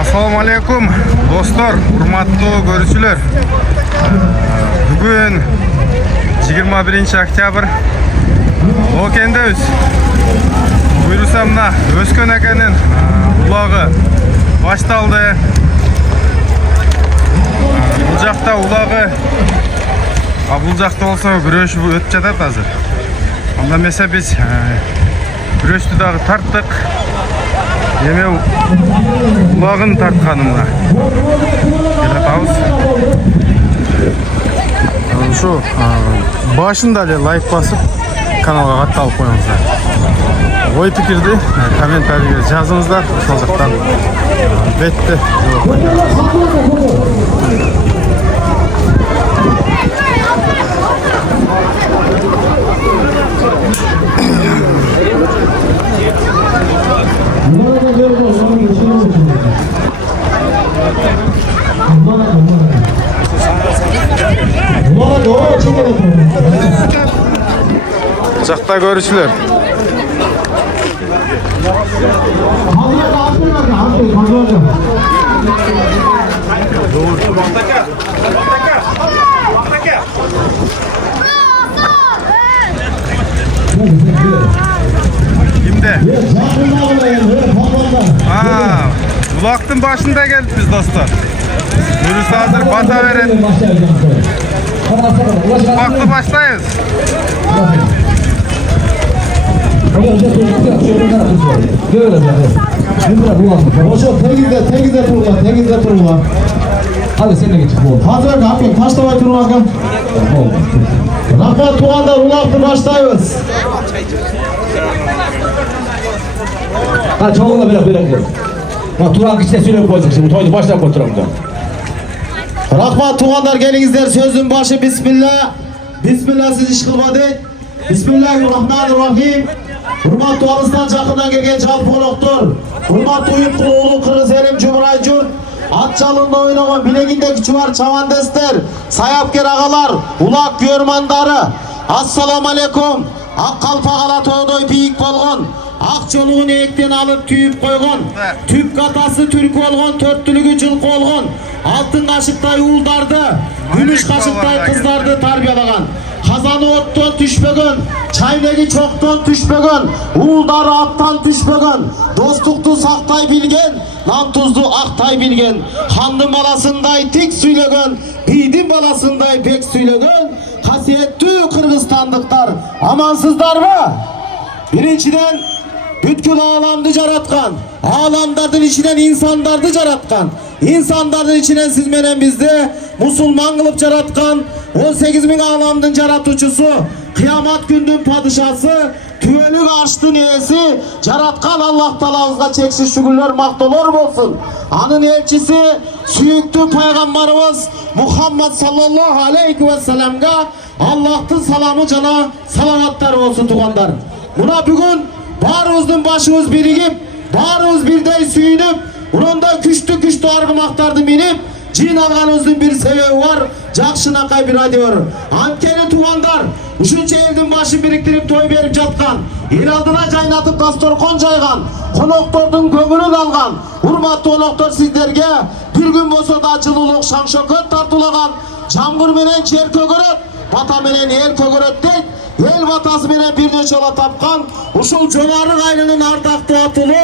Assalamu alaikum dostlar, hurmatlı görüşçüler. Bugün 21 oktyabr Lokendeyiz. Buyursamda Özkön akaның ulağı baştaldı. Bu жақта ulağı, bu жақта olsa güreş ötüp жатат hazır. Onda mesela biz güreşті дағы тарттық. Емеу улағын тартқанымға келатабыз. Şu başında лайк басып каналға қатталып қойыңыздар. Ой пікірді комментарийге жазыңыздар. Сол жақтан бетті Жақта көрушілер. Kimde? Bulақтың başında geldik biz dostlar. Buyursa hazır bata verin. Bulaklı başlayız. Tengizde turma. Hadi sen de geç. Hazır kapıyı taşlamay turma bakalım. Rafa Tuğan'da Bulaklı başlayız. Ha çoğunla bırak. Bak Turan kişiye söyleyip koyduk şimdi. Toydu başlayıp oturalım. Rahmat tuğanlar gelingizler sözün başı bismillah. Bismillah siz iş kılmadı. Bismillahirrahmanirrahim. Hurmat Tuğanıstan жақından келген жалпы қонақтар. Hurmat Uyut Kuluğlu Kırız Elim Cumhuraycur. At çalında oynagan bilegindeki çuvar çavandesler. Sayapker ağalar. Ulak görmandarı. Assalamu alaikum. Ak kalpağala toğdoy biyik bolğon. Ақ жолуын ектен алып түйіп қойған, түп қатасы түркі olған, төрттілігі жылқы olған, алтын қашықтай ұлдарды, күміш қашықтай қыздарды тарбиялаған. Қазаны оттан түшпеген, çaynegi çoqtan түшпеген, ұлдары аттан түшпеген, достықты сақтай білген, нан тұзды ақтай білген, хандың баласындай тек сөйлеген, бидің баласындай бек сөйлеген, қасиетті қырғызстандықтар, амансыздар mı? Birinciden bütün alamdı jaratkan, alamdardın içinden insandardı jaratkan, insandardın içinden siz menen bizde musulman kılıp jaratkan, 18.000 alamdın jaratucusu, kıyamat gündün padişası, tüvelük açtın iyesi, jaratkan Allah talağızga çeksiz şükürler maktolar olsun. Anın elçisi, süyüktü peygamberimiz Muhammed sallallahu aleyhi ve sellem'ga Allah'tın salamı cana salavatlar olsun tuğanlar. Buna bugün barımızın başımız birigip, barımız birden süyünüp, onunda küçtü argımaktardı minip, cin alganımızın bir sebebi var, Jakşınakay bir radyo var. Ankeni tuğandar, üçüncü evden başı biriktirip toy verip jatkan, el aldına caynatıp dastorkon jaygan, konoktordun kömürün algan, hurmatlı konoktor sizlerge, bir gün bolsa da жылуулук şan şököt tartulagan, jamgır menen jer kөгөрөt, bata menen el kөгөрөt deyt, el batası menen bir neçe ola tapkan, uşul jogarı gaynının ardakты atılı,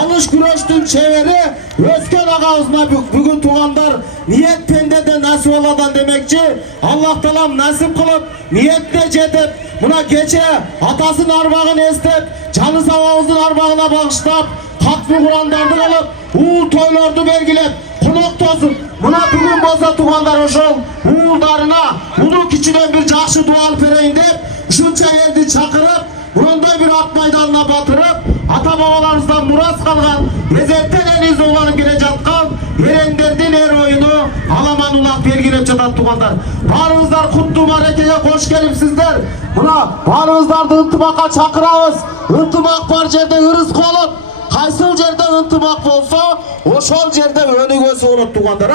alış güreştün çeveri, Özkön ağabeyine bugün tuğandar, niyet pendede nasip oladan demekçi, Allah talam nasip kılıp, niyetle jetip, buna gece atasının arbağını estep, canı savağızın arbağına bağışlap, katlı Kur'andardı alıp, uğul toylardı belgilep, konok tosun. Buna bugün bolsa tuğandar oşol, uğuldarına, ulu kiçiden bir jakşı dua alıp bereyim dep, şunça eldi çakırıp, bunday bir at maydanına batırıp, ata babalarımızdan muras kalgan, ezelten en izli olanıp gire jatkan, erenderden er oyunu, alaman ulak belgilep jatat tuğandar. Barınızlar kutlu marekeye hoş gelipsizler. Buna barınızlardı ıntımakka çakırabız. Intımak var jerde ırız kolup, kaysıl jerde ıntımak bolsa, oşol jerde önügösü olup tuğandar.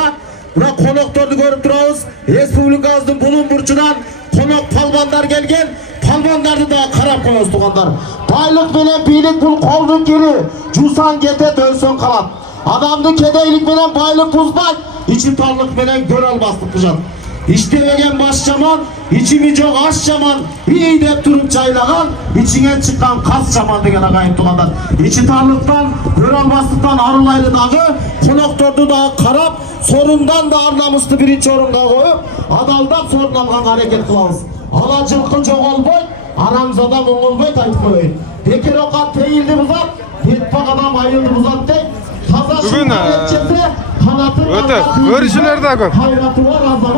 Buna konoktordu görüp turabız. Respublikamыздың bulun burçundan konak palvanlar gelgen, palvanlarını da karap koyuyoruz tuğanlar. Baylık bilen bilik bul koldun geri, cusan gete dönsün kalat. Adamdı kedeylik bilen baylık buzbay, içi tarlık bilen gör almazlık bıcan. İştemegen baş çaman, içimi çok aş çaman, iyi de durup çaylagan, içine çıkan kas çaman degen agayip tuğanlar. İçi tarlıktan, gör almazlıktan arılaylı dağı, konaktordu da karap, sorundan da arnamuslu birinci orunga koyup, adaldan sorun algan hareket kılavuz. Alacılıkı çok olboy, aramzada mongolboy tayıp koyun. Bekir okat teyildi buzat, yetpak adam ayıldı buzat dey. Bugün öte görüşülerde gör.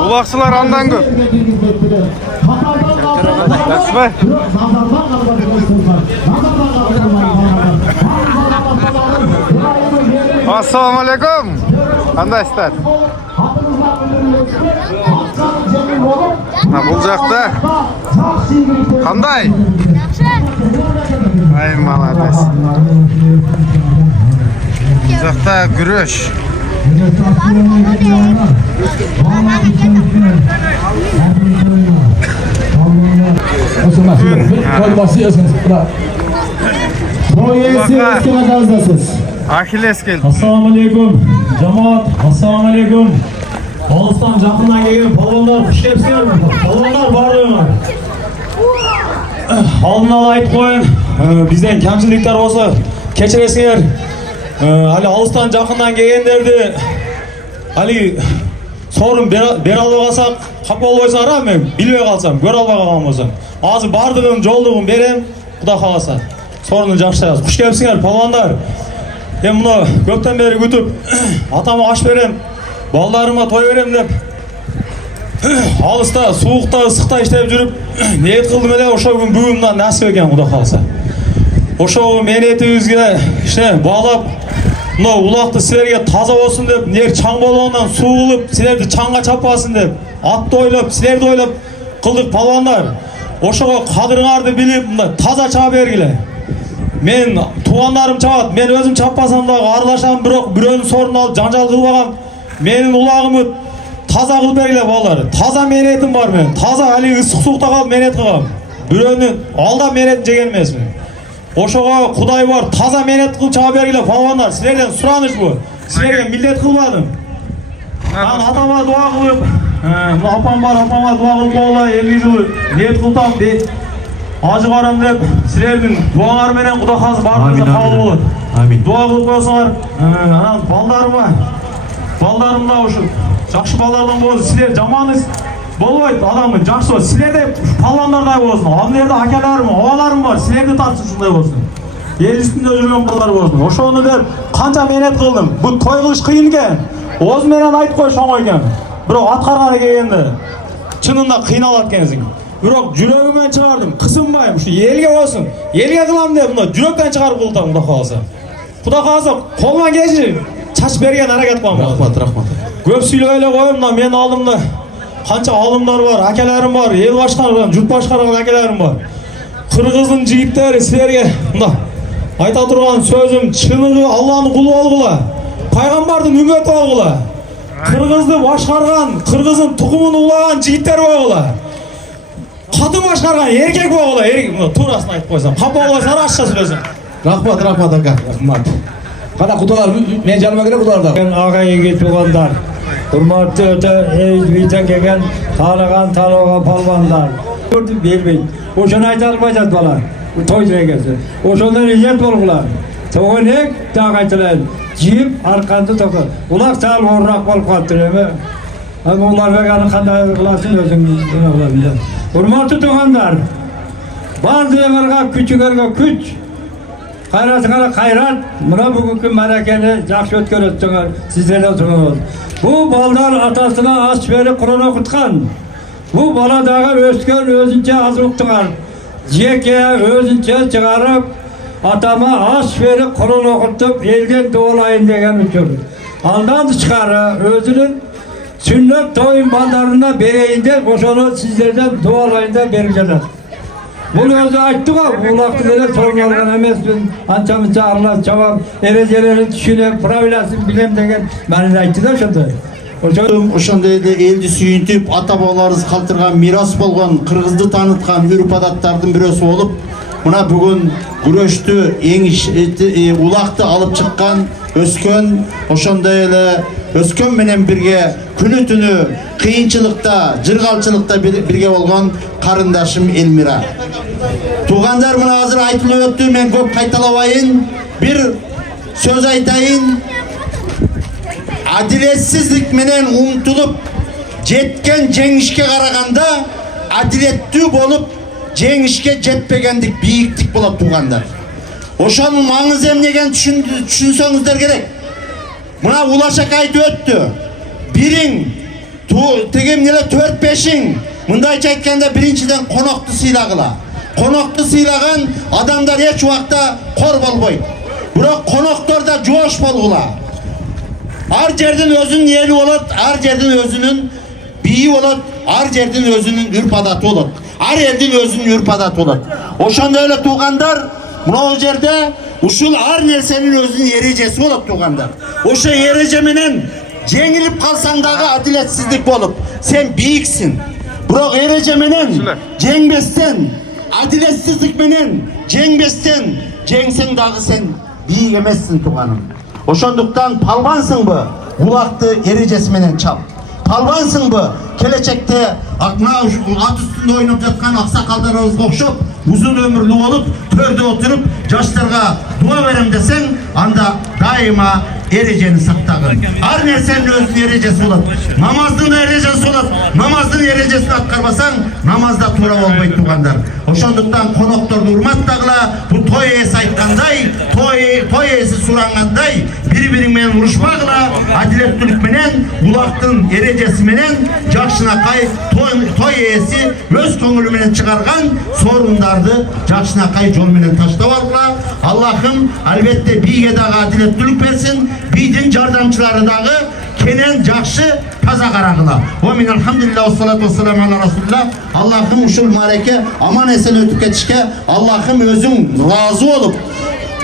Ulakçılar andan gör. Nasıl? Assalamu alaikum. Qanday istar? Ha bulacakta. Qanday? Ay malades. Bulacakta güreş. Akhiles geldi. Assalamu alaikum cemaat, assalamu alaikum. Oğuzdan Cakın'dan gelген palonlar, kuş hepsine palonlar bardığına. Aldın ala ayıp koyun, bizden kemçilikler olsa keçiresingler. Ali Oğuzdan Cakın'dan gelgenlerdi. Ali sorun beri alıp alsak, kapı olmaysa aram ben, bilmey kalsam, gör alba kalgan olsam. Azı bardığım, jolduğum berem, kuda kalasa. Sorunun jakşayaz. Kuş hepsingler palonlar. Ben bunu köpten beri kütüp atama aş verem, ballarıma toy verem dep alыста, soğukta, ısıkta işlep жүрüp niyet kıldım ele oşo gün bugünden nasip eken kuda kalsa. Oşo gün meniyetibizge işte bağlap mына улақты силерге таза болсын деп, нер чаң болгондон суу кылып, силерди чаңга чаппасын деп, атты ойлоп, силерди ойлоп кылдык палвандар. Ошого кадырыңарды билип, мына таза чаап бергиле. Men tuğanlarım çabat, men özüm çapmasam da arlaşam, bирок бирөөнүн сорун алып жаңжал кылбагам. Менин улagымы таза кылып бергиле балдар. Таза менетим бар мен. Таза али ысык суукта калып менет кылгам. Бирөөнүн алда менет жеген эмесмин. Ошого Кудай бар, таза менет кылып чаап бергиле палвандар. Силерден сураныш бу. Силерге милдет кылбадым. Мен атама дуа кылып, апам бар, апама дуа кылып болла 50 жыл ниет кылтам дейт. Acı qaram dep, sizlerдің dualar menen Құда қалсы бардыңызда қабыл болады. Дуа қылып қойсаңар, балдарым да ушу жақсы балдардан болсын. Сіздер жаман болбойт адамы жақсы болсын. Сіздерде палвандардай болсын. Алдылерде акеларым, оғаларым бар. Сіздерді тартсын шундай болсын. Ел үстінде жүрген балдар болсын. Ошоны деп қанша менет қылдым. Бұл той қылыш қиын екен. Өзі менен айтып қой шоң екен. Бирок атқарғаны келгенде чынында қиналат екенсің. Бирок жүрөгүмөн чыгардым, кысынбайм, ушу элге болсун, элге кылам деп мына жүрөктөн чыгарып кылдым Куда кааласа. Куда кааласа колума кечирип чачып берген аракет кылам. Рахмат. Көп сүйлөй эле коем, мына менин алдымда канча алымдар бар, акелерим бар, эл башкарган, журт башкарган акелерим бар. Кыргыздын жигиттери силерге мына айта турган сөзүм чыныгы Алланын кулу болгула, пайгамбардын үммөтү болгула. Кыргызды башкарган, кыргыздын тукумун улаган жигиттер болгула. Қатын башқарған еркек болғыла, турасын айтып қойсам. Қапа болғайсың, ашша сөйлесің. Рахмат ака. Рахмат. Қана құдалар, мен жаныма келе құдаларда. Мен ағайынге туғандар, құрметті өте бейтен келген, танылған палвандар. Көрді бермейді. Ошаны айта алмайсыз балар. Той дегенсі. Ошондан ниет болғылар. Тоғынек тағы айтылайын. Жиіп, арқанды тоқы. Улақ сал орырақ болып қалыптыр еме. Олар бәганы қандай қыласын өзің. Hurmatlı tuğanlar, bazılarga küçüklerge küç, kayratına kayrat, buna bugünkü merakeni jakşı ötkörütsünler, sizlerle oturunuz. Bu balдар atasına aç verip Kur'an okutkan, bu baladağı öskön özünce azıqtılar, jeke özünce çıkarıp, atama aç verip Kur'an okutup, elden doğulayın degen üçün. Aldan çıkarı özünün, sünnet toyun ballarına bereyinde, oşonu sizlerden dualayında bereceğiz. Bunu özü açtık ha, bu vaktileri sorun algan emesin. Ançamızca Allah cevap, ereceleri düşünüp, pravilasın bilem degen, beni de açtı da şimdi. Ошондой эле элди сүйүнтүп, ата бабаларыбыз калтырган мирас болгон, кыргызды тааныткан үрп адаттардын бирөөсү болуп, мына бүгүн күрөштү, улакты алып чыккан, өскөн, ошондой эле өскөн менен бирге күнү түнү кыйынчылыкта, жыргалчылыкта бирге болгон карындашым Элмира. Туугандар, мына азыр айтылып өттү, мен көп кайталабайын, бир сөз айтайын. Adiletsizlik menen umtulup jetken жеңишке караганда адилеттүү болуп жеңишке жетпегендик бийиктик болот туугандар. Ошонун маңызы эмнеген түшүнсөңүздөр керек. Мына Улашак айтып өттү. Бириң, тегем эле 4-5иң, мындайча айтканда биринчиден конокту сыйлагыла. Конокту сыйлаган адамдар эч убакта кор болбойт. Бирок коноктор да жоош болгула. Ар жердин өзүнүн эли болот, ар жердин өзүнүн бийи болот, ар жердин өзүнүн үрп адаты болот. Ар элдин өзүнүн үрп адаты болот. Ошондой эле туугандар, мына жерде ушул ар нерсенин өзүнүн эрежеси болот туугандар. Ошо эреже менен жеңилип калсаң дагы адилетсиздик болуп, сен бийиксиң. Бирок эреже менен жеңбестен, адилетсиздик менен жеңбестен, жеңсең дагы сен бийик эмессиң тууганым. Ошондуктан палбансыңбы, улакты эрежеси менен чап. Палбансыңбы, келечекте ат үстүндө ойноп жаткан аксакалдарыбызга окшоп, узун өмүрлүү болуп, төрдө отуруп, жаштарга дуа берем десең, анда дайыма эрежени сактагын. Ар нерсенин өзүнүн эрежеси болот. Намаздын да эрежеси болот. Намаздын эрежесин аткарбасаң, намазда туура болбойт туугандар. Ошондуктан конокторду урматтагыла, бу той ээси айткандай, той ээси сурангандай, бири-бириң менен урушпагыла, адилеттүүлүк менен, улактын эрежеси менен жакшынакай той ээси өз көңүлү менен чыгарган сорундарды жакшынакай жол менен таштап алгыла. Аллахым албетте бийге дагы адилеттүүлүк берсин, бийдин жардамчылары дагы кенен жакшы таза карагыла. Амин, алхамдулилlah, вассалату вассаламу аля расулилlah. Аллахым ушул мареке аман эсен өтүп кетишке Аллахым өзүң разы болуп,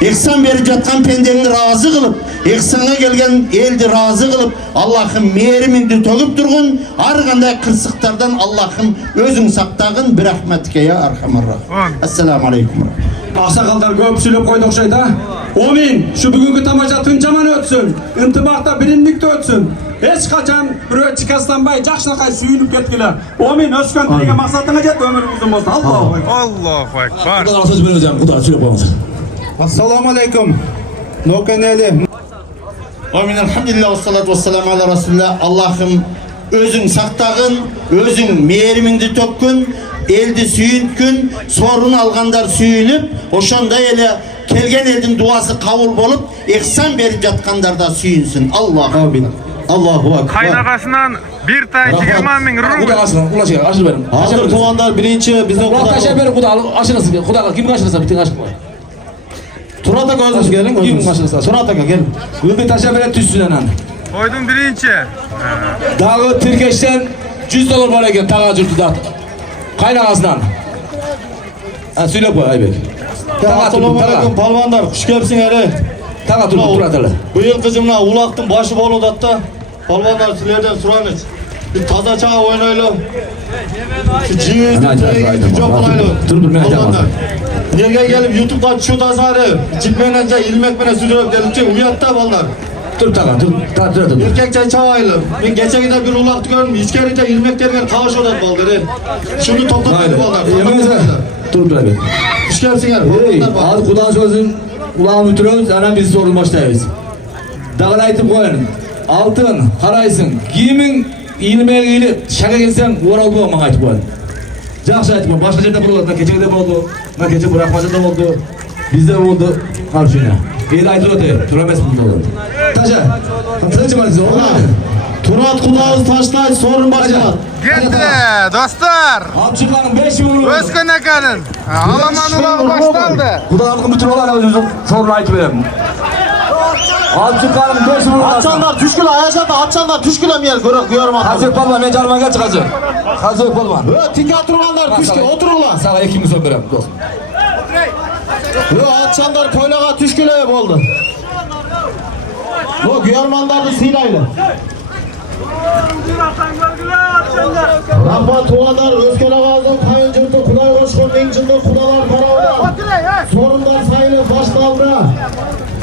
ихсан берип жаткан пендеңди разы кылып, ихсанга келген элди разы кылып, Аллахым мээримиңди төгүп тургун, ар кандай кырсыктардан Аллахым өзүң сактагын, бир рахметке я архамар рахим. Ассаламу алейкум. Аксакалдар көп сүйлөп койду окшойт, а? Амин. Şu бүгүнкү тамаша тынчаман өтсүн, ынтымакта биримдикте өтсүн. Эч качан бирөө чикасланбай, жакшынакай сүйүнүп кеткиле. Амин. Өскөн тиге максатыңа жет, өмүрүң узун болсун. Аллаху акбар. Allahu Ekber. Kudala söz vereceğim. Kudala söyle koyamaz. Assalamu alaikum. Nokeneli. Amin, elhamdülillah, vessalatu vesselamu ala Resulullah. Allah'ım özün saktagın, özün meyerimindi tökkün, eldi sүйүнткүн, sorun algandar sүйүнүp, oşonda ele kelgen eldin duası kabul bolup, ihsan berip jatkandar da sүйүнсүн. Amin. Allahu akbar. Kaynakasından bir tane 20 bin Kudala ruble. aşırı, ulaşıyor, aşırı verin. Hazır tuğanlar birinci bizden Kulak taşa verin kudala, aşırısı. Kudala kim aşırısa bitin aşkı var. Turat Aka özünüz gelin. Kim aşırısa? Turat Aka gelin. Kıldı taşa verin tüssün anan. Koydum birinci. Dağı Tirkeş'ten $100 var eken tağa cürtü da. Kaynağısından. Ha söyle bu Aybek. Assalamu alaikum palvanlar, kuş gelsin hele. Tağa dur atalım. Bu yıl kızımla ulaktın başı bol odatta. Palvanlar sizlerden soranız. Bir taza çağa oynayalım. Şu cihazı çok olaylı. Dur ben Palvanlar. Yerge gelip YouTube'dan şu tasarı. Cilmenence, ilmekmene sürdürüp gelince uyatta ballar. Dur tağa dur. Erkekçe çağaylı. Ben geçen gün bir ulaktı gördüm. İçkerince ilmeklerden kavaş odat balları. Şunu toplatmayın ballar. Dur Aybek. Kuş gelsin hele. Hey, az kulağın sözün kulağını ütürüyoruz, hemen biz sorun başlayız. Dağını aytıp koyun. Altın, karaysın, giyimin ilmeğe giyilip, şaka gelsen uğral bu ama aytıp koyun. Жақсы айтып қой, башқа жерде болды, кечеде болды, мына кече Бурахмажада болды, бізде болды, қаршыны. Ел айтып өте, тұра емес бұл жолы. Таша, тынчымаңыз, оңай. Turat kulağınız taşlayın, sorun başlat. Gitti dostlar. Алып шыққаның 5 мың. Özkan Aka'nın. Alaman ulağı başlandı. Құдалығын бүтін олар өзім sorunu айтып беремін. Алып шыққаның 5 мың. Atçanlar tüşküle, ayacanda atçanlar tüşküle mi yer görüm atalım. Қазір Палван, мен жарыма келші қазір. Қазір Палван. Tinka turganlar tüşküle, otururlar. Саға 2 мың сом беремін, дос. Atçanlar koylağa tüşküle oldu. Bu güyarmanlarını silaylı. Rahmat Tuğanlar, Özgür Ağaz'ın kayıncırdı, Kuday Koşkun, İncirdi, Kudalar Karavda. Sorunlar sayılı başlandı.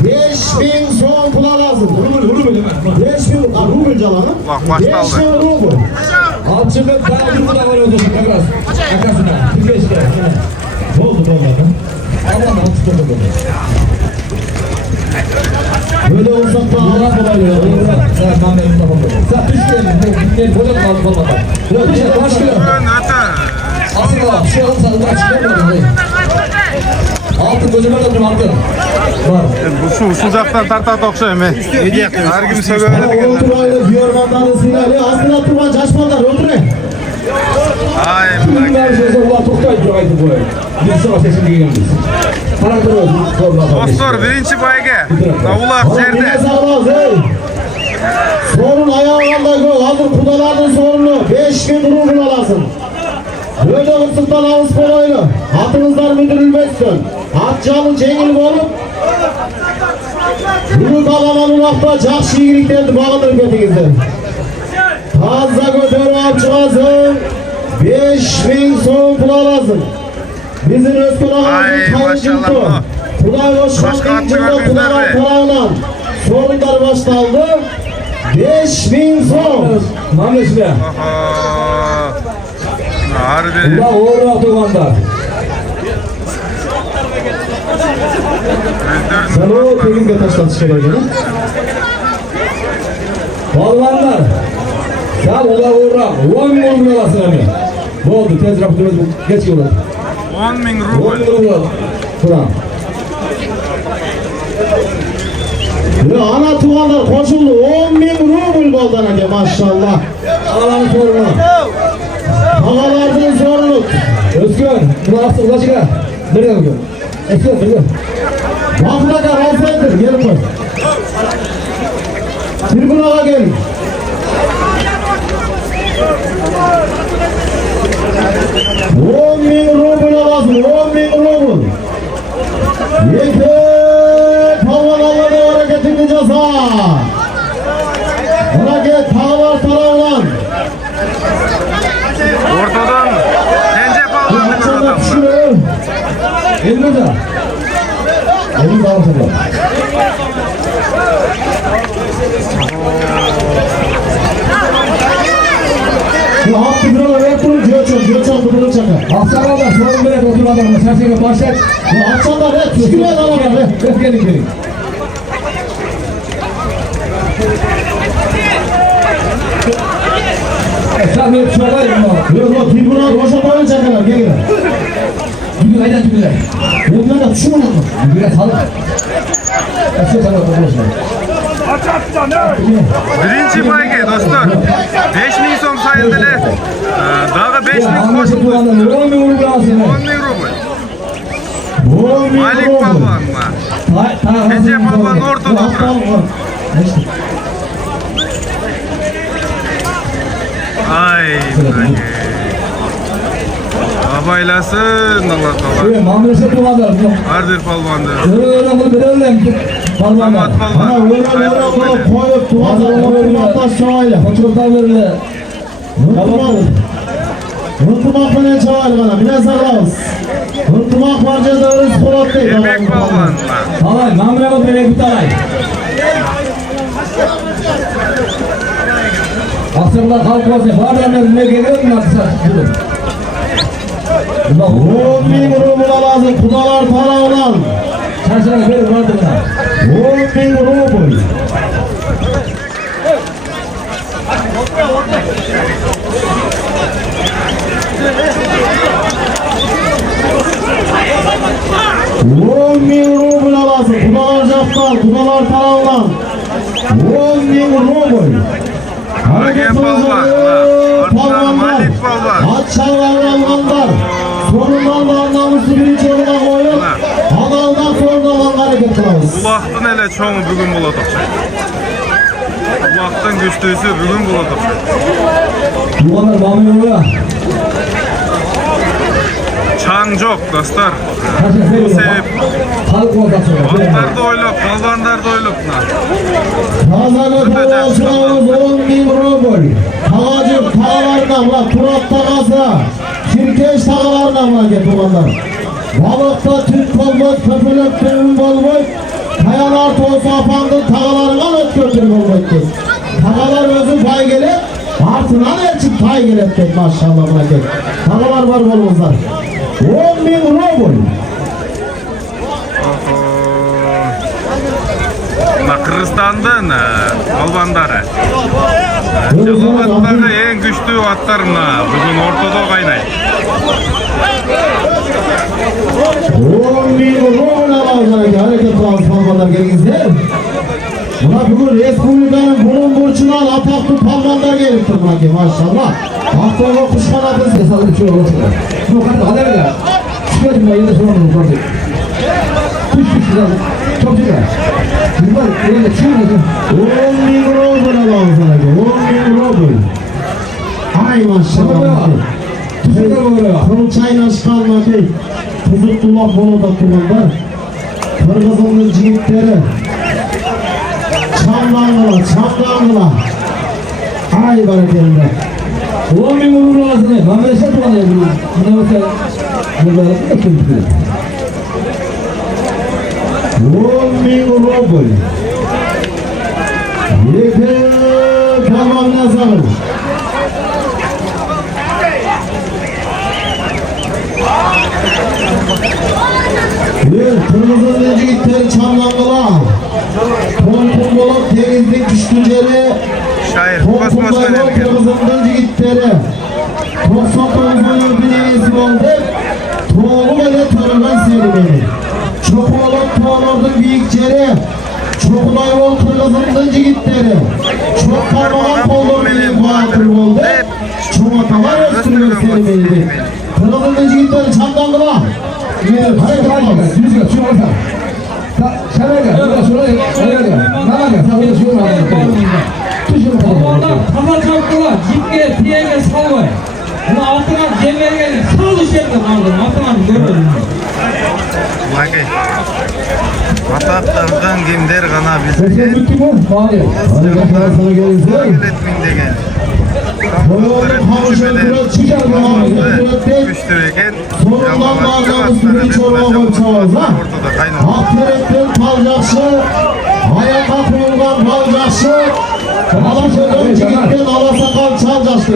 5000 son pula lazım. 5000, rubel calanı. Bak, başlandı. 5000 rubel. Alçılık daha bir kuda var oldu. Kakras. Kakasına. Bir beşte. Oldu olmadı. Allah'ım alçılık oldu. Böyle olsak da Allah kolaylığı. Sen düşmeyelim. Bu da kaldı olmadan. Yok bir şey başka yok. Aslında bir şey alıp sana çıkarmadım. Altın gözüme de altın. Var. Bu sıcaktan tartar okşayım. Her gün söylüyorum. Oturaylı Diyorman'dan sinyali. Aslında Turban Caşman'dan oturayım. Ay Bugün bırak. her şeyse ulan toktaydı duraydı bu ev. Bir sıra sesini giyemeyiz. Para kırıyoruz. Dostlar birinci bayge. Davulak Yine yerde. sağlamaz hey. Sorun ayağında yok. Hazır kudaların sorunu. 5000 rubel lazım. Böyle hırsızdan ağız kolaylı. Atınızdan müdürülmezsin. At canı cengil olup Yürü kalaman ulakta cakşı yiğiliklerdi bağıdır betinizde. Fazla götürü al çıkasın. 5000 son pula lazım. Bizim Özgür Ağa'nın Ay, kayıncıntı. maşallah. Kuday Başka Koşkan atçı İncir'de gördünüz kudalar mi? parayla. Sorunlar başlandı. 5000 son. Namus be. Aha. Harbi. Allah uğurlu atılmanlar. Sen o tekin de taştan çıkarıyorsun. Balvanlar. Sen ula uğurla. 10 bin olasın abi. Ne oldu? Tez raptımız geç yola. 10.000 10 bin rubel. ola. Kur'an. Ya ana tuğanlar koşuldu. 10.000 rubel goldan hadi maşallah. Allah'ın sorunu. Havalardın sorunu. Özgün. Kulağısı ulaşık. Nereye bakıyor? Özgün. Nereye? Mahmut'a Raufendir. Gelin koy. Tribünağa gelin. $10.000 rubel lazım. 10.000 rubel. Yeter. Havalarla hareket edeceğiz ha. Hareket havalar tarafından. Ortadan Tence palvanı bir Maçında adam. düşürüyor. Elini de. Elini de alacağım. Bu hakkı bir ara ver bunu Göçen bunu çakar. Hastanada sorun bile oturmadan serseri başlat. Bu açanda ver, tüskürüyor da var ver. Gelin gelin. Sen hep şolayım mı? Yok yok, bir buna boşa boyun çakarlar, gel gel. Tübül aydan tübüler. Bunlar da şu mu? Biraz halı. Açıyor sana konuşma. Birinci bayge dostlar. 5.000 son sayıldılar. Daha 5.000 koşuldu. 10 bin uğurlu alsın. 10.000 rubel. 10.000 Malik rubel. palvan mı? Tence palvan ortada Aptal duran. var. İşte. Ay bırak. Abaylasın Allah Allah. Mamursa tuğanlar. Hardır palvandır. Öyle bunu bilelim. Parmağına. Damat Ana palvan. öyle koyup duvarlarına verin atlas çağıyla. Koçuruklar verirler. Hırtımak mı ne çağıyla bana? Bile sağlamız. Hırtımak var cezarız Polat değil. Yemek palvan mı? Alay, mamurama böyle bir talay. Asırlar kalkmasın. Bağırlarına ne geliyor mu yapsa? 10.000 rubel lazım. Kudalar tarafından. Çarşına verir vardı buna. 10.000 rubel. $10.000 lazım. Kudalar captan, kudalar tarafından. 10.000 rubel. Hareket palvan. Ortadan Malik palvan. Atçalar almanlar. Sonundan da anlamıştı birinci yoluna koyup. Adaldan sonra olan hareket kılavuz. Bu vaktin hele çoğu bugün buladık. Bu vaktin güçlüsü bugün buladık. Duvarlar mamurlara. Çağın yok dostlar. Bu sebep Otlar da oyluk, balvanlar da oyluk. Kazanı tavasımız 10.000 rubl. Tağacık tağlarına bırak, Turat tağası. Şirkeş tağlarına bırak tuğanlar. Balıkta tüt bolboy, köpülük tüğün bolboy. Kayalar tozu apandın tağalarına öt götürün bolboy. Tağalar özü pay gelip, artınan elçin pay gelip tek maşallah bırak. Tağalar var bolbozlar. 10.000 rubl. Kırgızstan'dan balvanları. Çalıvattағы en güçlü atlarına bugün ortada kaynaydı. 10.000 rubl alacak hareket balvanlar gelginizler. Buna bugün Respublikanın bunun burçundan ataklı palmanlar geliptir buna maşallah. Aklıma kuşkan atın Esalı çoğu olsun. Bu kadar kadar ya. Çıkartma yine sorun oldu. Kuş çok güzel. Bunlar öyle çığırdı. 10.000 rubl alacak. 10.000 rubl. Ay maşallah. Kırıl çayla çıkarma ki. Kızıktullah bolu da kullandı. Kırgız'ın cigitleri. Çamlandılar, çamlandılar. Ay bereketinde. 10.000 vurur arasında. Mamleşet olanlar bunu. Buna bakar. Bunları da kimdir? 10.000 rubl. Yeter tamam nazarım. Kırmızı necikleri çamlandılar. Tompum bolup temizlik güçlüleri. Şair, Tompum kosmos bolup önemli. kırmızı necikleri. 99 öldüğünüz oldu. Toğlu böyle törülen sermeni. Çok olup toğlordun büyükçeri. Çok olay ol kırmızı necikleri. Çok parmağın kolduğu benim batır oldu. Çok atalar östürüyor sermeni. Kırmızı necikleri çamlandılar. Hareket olmaz. Ondan kafa çarptılar, cipke, tiyege salvay. Bunu altına demirge sal işlerinde kaldım, altına görmedim. Bakay. Atatlardan kimler gana bizge. Öğretmen degen. Güçtüreken. Sonundan bağlamız bir çorba koyup çavazla. Ortada kaynadı. Akterekten palcakşı, ayaka kuruldan palcakşı, Alaşöden çigitten alasakal çalcakşı.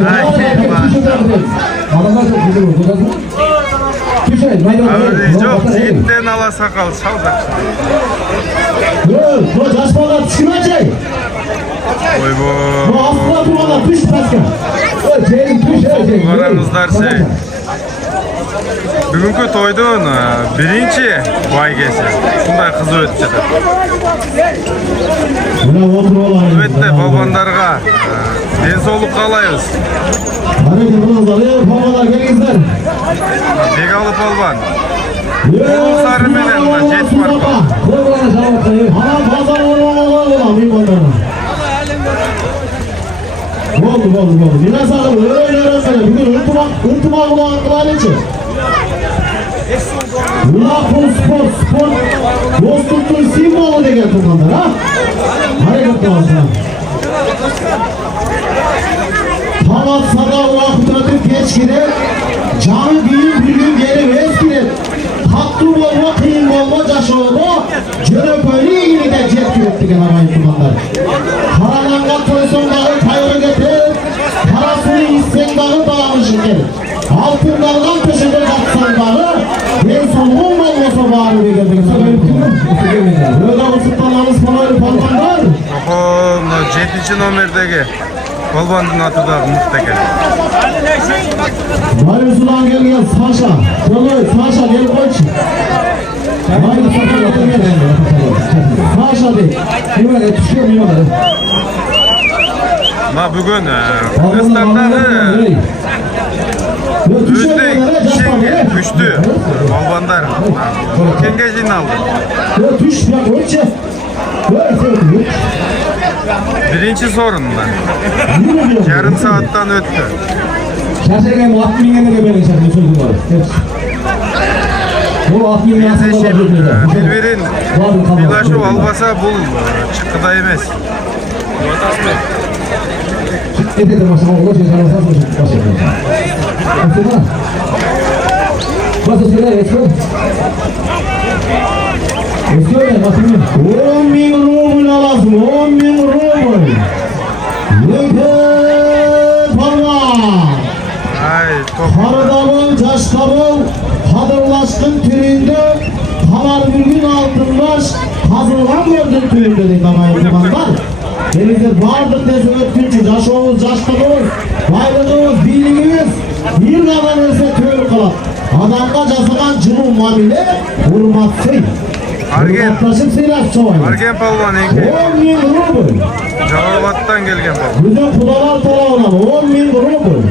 Yok, çigitten ala sakal çaldak. Bu caşmalar tüşkümecek. Oy Bu bu. asla durmadan tuş paska. Aramızlar şey. Bugünkü toydun birinci baygesi. Şunday kızı ötecek. Buna otur olan. Ötte babanlarga densoluk kalayız. Hareket kızları, babalar gelizler. Bek alıp alban. Sarı menen lan, jet var bak. Anam pazar olmalı bir bandana. Oldu. Yine sakın öyle öğrenmeli. Bugün ırtıma kulağın için. Ulapul spor. Dostlukluğun simbolu de geldi bunlar ha. Hareket lazım. Tavat sada ulakutratın geçkine. Canı büyük bir gün geri eskine. Tatlı olma, kıyım olma, caşı olma. Cöröpölü iyi de jet ürettik arabayı kullanlar. Karanangat koyson dağı kayırı getir. Parasını isteyen dağı dağılmışın gel. Altın dağdan peşinde katsan dağı. Ben solğun olmasa bağırı bir geldik. Böyle ısıtmanlarımız falan palmanlar. Oho, 7. nomerdeki Balbandın adı da muhtekel. Mariusu'dan gel Saşa. Saşa gel koç. Saşa de. Ma bugün Kırgızistan'dağı güçlü Balbandar kengecini aldı. Birinci sorunlar. Yarım saatten öttü. Şahsen 60 bin lira benim şahsen sözüm var. Bu 60 bin Bizde aslında şey, var. birbirin bilaşıp albasa bul çıkkıda emez. Ete masama olur, cezana sana başlayalım. Aslında. Nasıl söyle, eski? Eski öyle, nasıl mı? 10 bin ruble alasın, 10 bin ruble. Yöken parmak. Ay top. Karıdabıl, caşkabıl, kadırlaşkın türünde, kalar bir gün altınbaş, kazılgan gördün türünde deyip amayın kumandan. Denizde vardır dese ötkünçü, yaşoğuz, caşkabıl, baylığımız, birliğimiz, bir kadar ölse tüyür kalat. Adamga jasıgan cımı mamile, hurmatsın. Argen. Hurmatlaşıp seylas çoğayın. Argen palvan enki. 10 bin ruble. Calavattan gelgen palvan. Bütün kudalar talağından 10 bin ruble.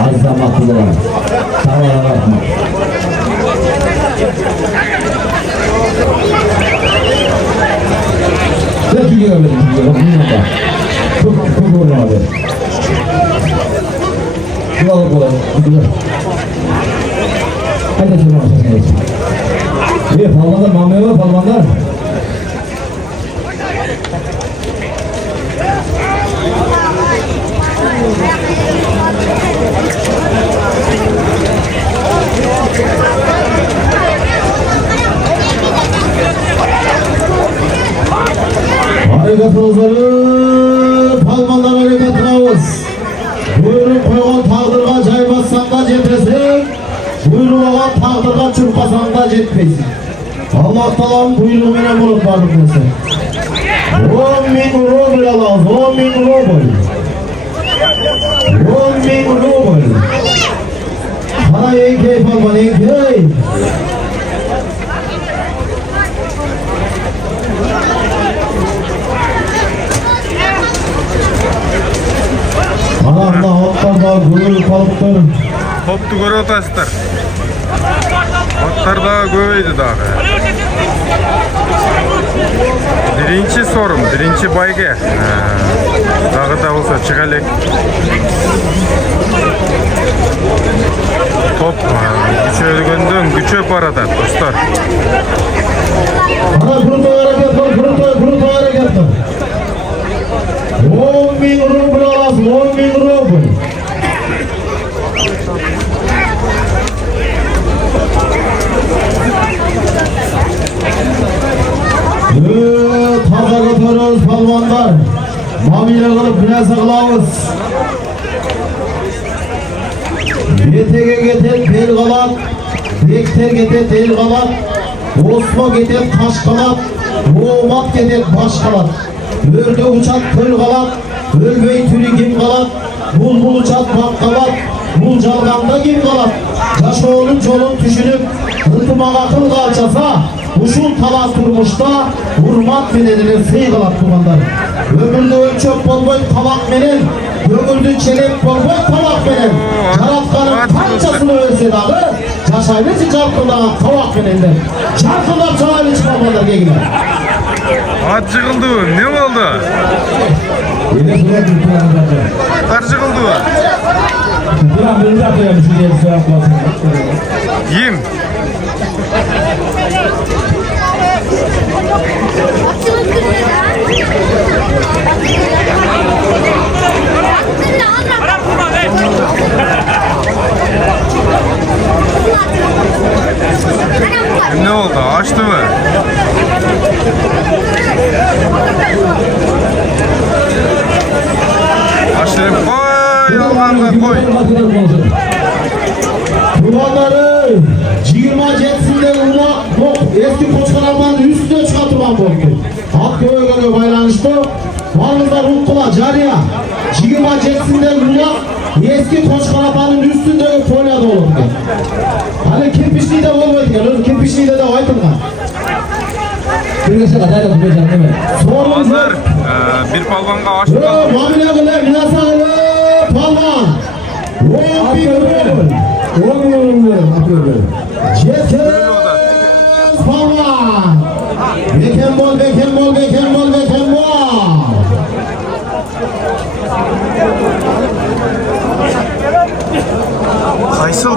Az zamanlı var. Tamam bakma. Sen çünkü görmedin. Çok olur abi. Kulağım kulağım. Hadi şunu başlasın geçsin. İyi palmanlar, mamaya var palmanlar. Hareket hızları, palmanlar hareket havuz. Buyurun koygan tağdırga caymazsan da cetesin. Buyruğuna tağdırga çırpasan da jetpeysin. Allah talam buyruğu mene bulup vardık mesela. 10 bin ruble alaz, 10 bin ruble. 10 bin ruble. Para enkey palman enkey. Anamda hotlarda gül kalıptır. Toptu göre otasıdır. Otlar daha göğeydi daha. Birinci sorum, birinci bayge. Dağı da olsa çıkalek. Top güçe öldüğünden güçe paradan dostlar. Ana kurutu hareket var, kurutu hareket var. 10 bin ruble alasın, 10 bin ruble. Taza götürürüz palvanlar. Mamile kılıp biraz kılavuz. Betege getir tel kalat. Bekter getir tel kalat. Osmo getir taş kalat. Muğmat getir baş kalat. Örde uçak tül kalat. Ölbey tülü kim kalat. Bul uçak bak kalat. Bul jalganda kim kalat. Yaşoğunun çolun düşünüp ıltımak akıl kalçasa uşul talas durmuşta hurmat menedilir sey kalat kumandan. Ömürde ölçöp bolboy tabak menen, ömürde çelek bolboy tabak menen. Yaratkanın parçasını ölse dağı, yaşaylıcı carkıldağı tabak menenler. Carkıllar çalaylı çıkarmalar gelgiler. At çıkıldı bu, ne oldu? Yine sonra bir plan zaten. Atar çıkıldı bu. Plan beni de atıyor şu diye bir yapmasın. Yiyeyim. Ne oldu? Açtı mı? Açtım. Koy Allah'ına koy. Duvarları 27'sinde ulak yok eski koçkalardan üstüne çıkartılan bölge. Halk göğe göre baylanıştı. Varlıklar hukkula cariya. 27'sinde ulak eski koçkalardan üstünde folya dolu. Hani kirpişliği de olmaydı gel. Kirpişliği de aytın var. Kırgısı kadar da tutacağım değil mi? Sorumuz Hazır. Bir palvanga açtı. Mamile gıle minasa gıle palvan. O bir gıle. Atıyorum. Yeter palvan. Bekembol. Kaysıl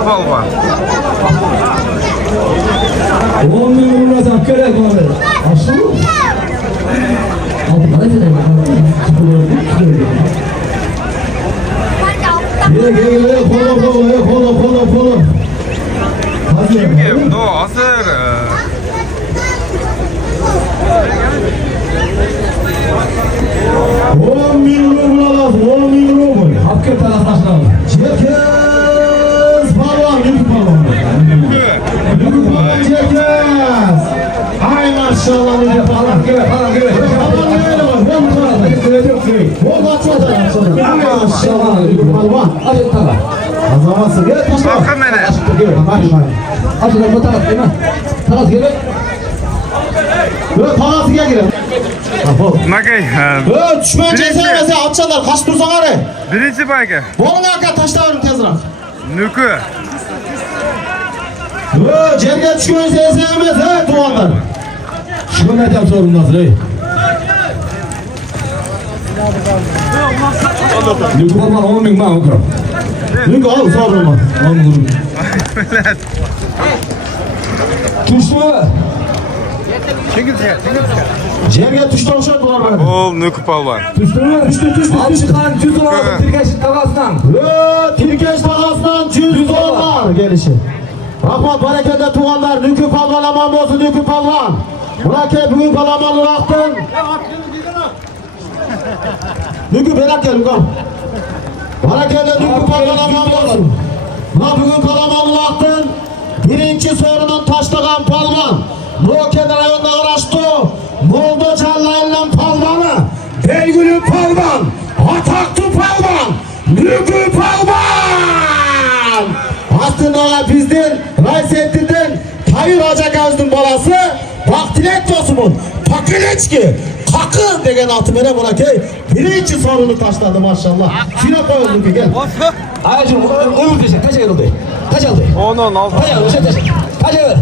10 bin vurmasam köle bari. Aşırı mı? Altı bana ne demek? Gel. Kolo. Kimga? No, asır. Hakkı taraflaşlar. Çekez balon, yük balon. Çekez. Ay maşallah ne falan. Falan gibi. Balon ne var? Bol açmadan. Maşallah balon. Hadi tara. Azaması gel taşla. Bakın beni. Hadi lan bu taraf değil mi? Taraf gibi. Böyle tanası gel girelim. Nakay. Düşman cezayemese atçalar kaç dursan arı. Birinci bayga. Bolun arka taşla verin tezrak. Nükü. Cerge düşman cezayemese tuğanlar. Şu ne tam sorun nasıl ey? Lütfen bana 10 bin bana okurum. Lütfen al sorulma. 10 bin. Düştü mü? Cerge düştü oluşan tuğanlar. Ol Nükü palvan. Düştü mü? Düştü. Al çıkan 100 dolar aldım Tirkeş'in tavasından. Tirkeş takasından 100 dolar gelişi. Rahmat berekette tuğanlar. Nükü palvan aman olsun Nükü palvan. Burak büyük alamanı baktın. Nükü berak gel Nükü. Berekette Nükü palvan aman olsun. Bugün kalamanı baktın. Birinci sorunun taşlagan palvan. Noken rayonuna uğraştı. Moldo Çallay'la palvanı. Belgülü palvan. Ataklı palvan. Nükü palvan. Aslında bizden, Raysettin'den Tayyip Hacakaz'ın balası Baktilek Tosumun Pakileçki Kakın degen atı vere bırak birinci sorunu taşladı maşallah. Şuna koyulduk ki gel. Ayacım ömür teşek. Kaç ayıldı? Kaç aldı? 10 al. Kaç ayıldı? Teşek. Kaç ayıldı?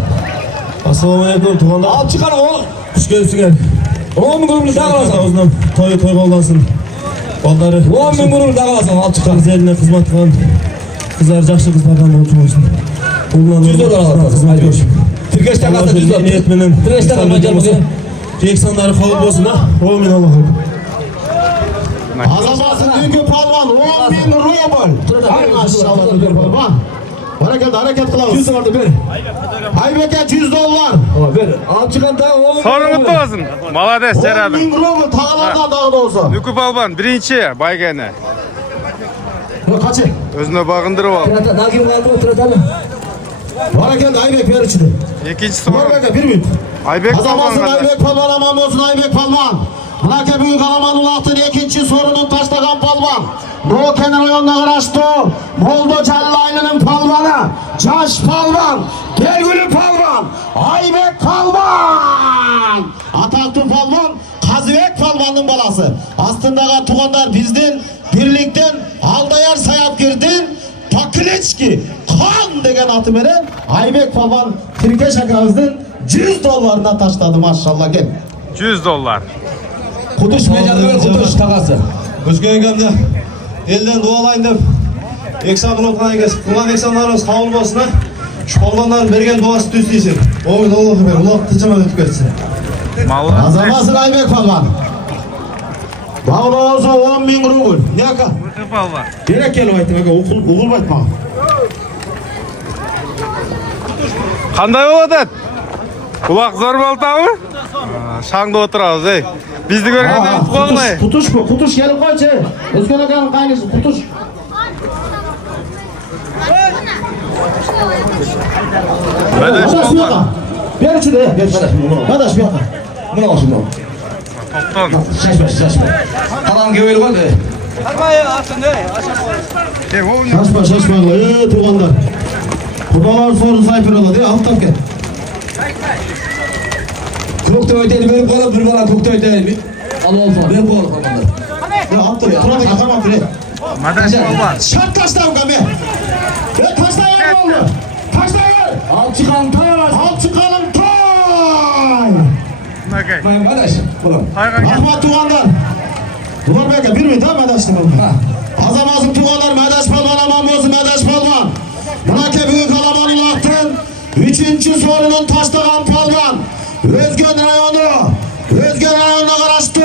Assalamu alaikum tuğanda. Al çıkan o. Hoş geldin gel. 10 bin grubunu dağılasın. Ağzından toy kollansın. Onları 10 bin grubunu dağılasın. Al çıkan. kız eline hizmet kılan kızlar жақсы kızlardan oturmasın. 100 dolar alasın. Hadi görüşürüz. Tirkeş takasında 100 dolar. Niyetmenen Tirkeş takasında canımızı. Reksanları kabul olsun ha. Amin Allah'ım. Azamasın dünkü palvan 10 bin rubl. Ay maşallah dünkü palvan. Hareket kılavuz. 100 dolar da ver. Aybeket 100 dolar. Ver. Al çıkan da 10 bin. Sorun mutlu olsun. Malades 10 Cerabi. bin rubl tağalardan dağı da olsa. Nükü palvan birinci baygane. Yok kaçı? Özüne bağındırıp al. Tırata. Daha kim kaldı o tırata mı? Hareket Aybek ver içinde. İkinci sorun. Hareket bir minut. Aybek Azamasın palvan. Aybek palvan aman olsun Aybek palvan. Bırak büyük alaman ulaktın ikinci sorunun taşlagan palvan. Doğu kenar yoluna uğraştı. Moldo Cellaylı'nın palvanı. Caş palvan. Gelgülü palvan. Aybek palvan. Ataklı palvan. Kazıbek palvanın balası. Aslında tuğanlar bizden birlikten Aldayar sayap girdin. Pakileçki kan degen atı veren Aybek palvan Tirkeş akağızın 100 dolarına taşladı maşallah gel. 100 dolar. Kutuş mecalı ver kutuş takası. Özgöngemde elden dualayın dep eksamın okunan eges. Kılgan eksamlarımız kabul bolsun ha. Şu palvanların bergen duası düzleysin. Oğlum Allah'ım ver. Ulak tıcama ötüp etsin. Mallar. Azamasın Aybek palvan. Bağlı olsa 10 bin rubl. Ne aka? Nükü palvan. Gerek gel o aytım aka. Okul baytma. Qanday bo'ladi? Quloq zo'r bo'ltami? Shangda o'tiramiz, ey. Bizni ko'rganda yutib qolmay. Kutuş bu. Kutuş gelip koyçı. Özgün akanın kaynısı. Kutuş. Madash Madaş bir yaka. palvan. Bir içinde. Madaş bir yaka. Bunu olsun bu. Toptan. Şaşma. Kalan göğül koy de. Şaşma. Tuğanlar. Kudalar sorun sayfır oladı. Alttan gel. Kokta öteni verip kola bir bana kokta öteni. Al olsun. Ver kola kalanlar. Ya attı. Turan atamam bile. Madash palvan. Şart taştan kame. Ya taştan yer oldu. Taştan yer. Al çıkan tas. Al çıkalım tay. Nakay. Ben kardeş. Kola. Haygan gel. Rahmat tuğanlar. Duvar belki bir mi daha Medaş'tı bu? Azamazım tuğanlar Medaş palvan aman bozun Medaş palvan. Buna ke büyük alaman ulaktın. Üçüncü sorunun taşlagan palvan. Özgön rayonuna karıştı.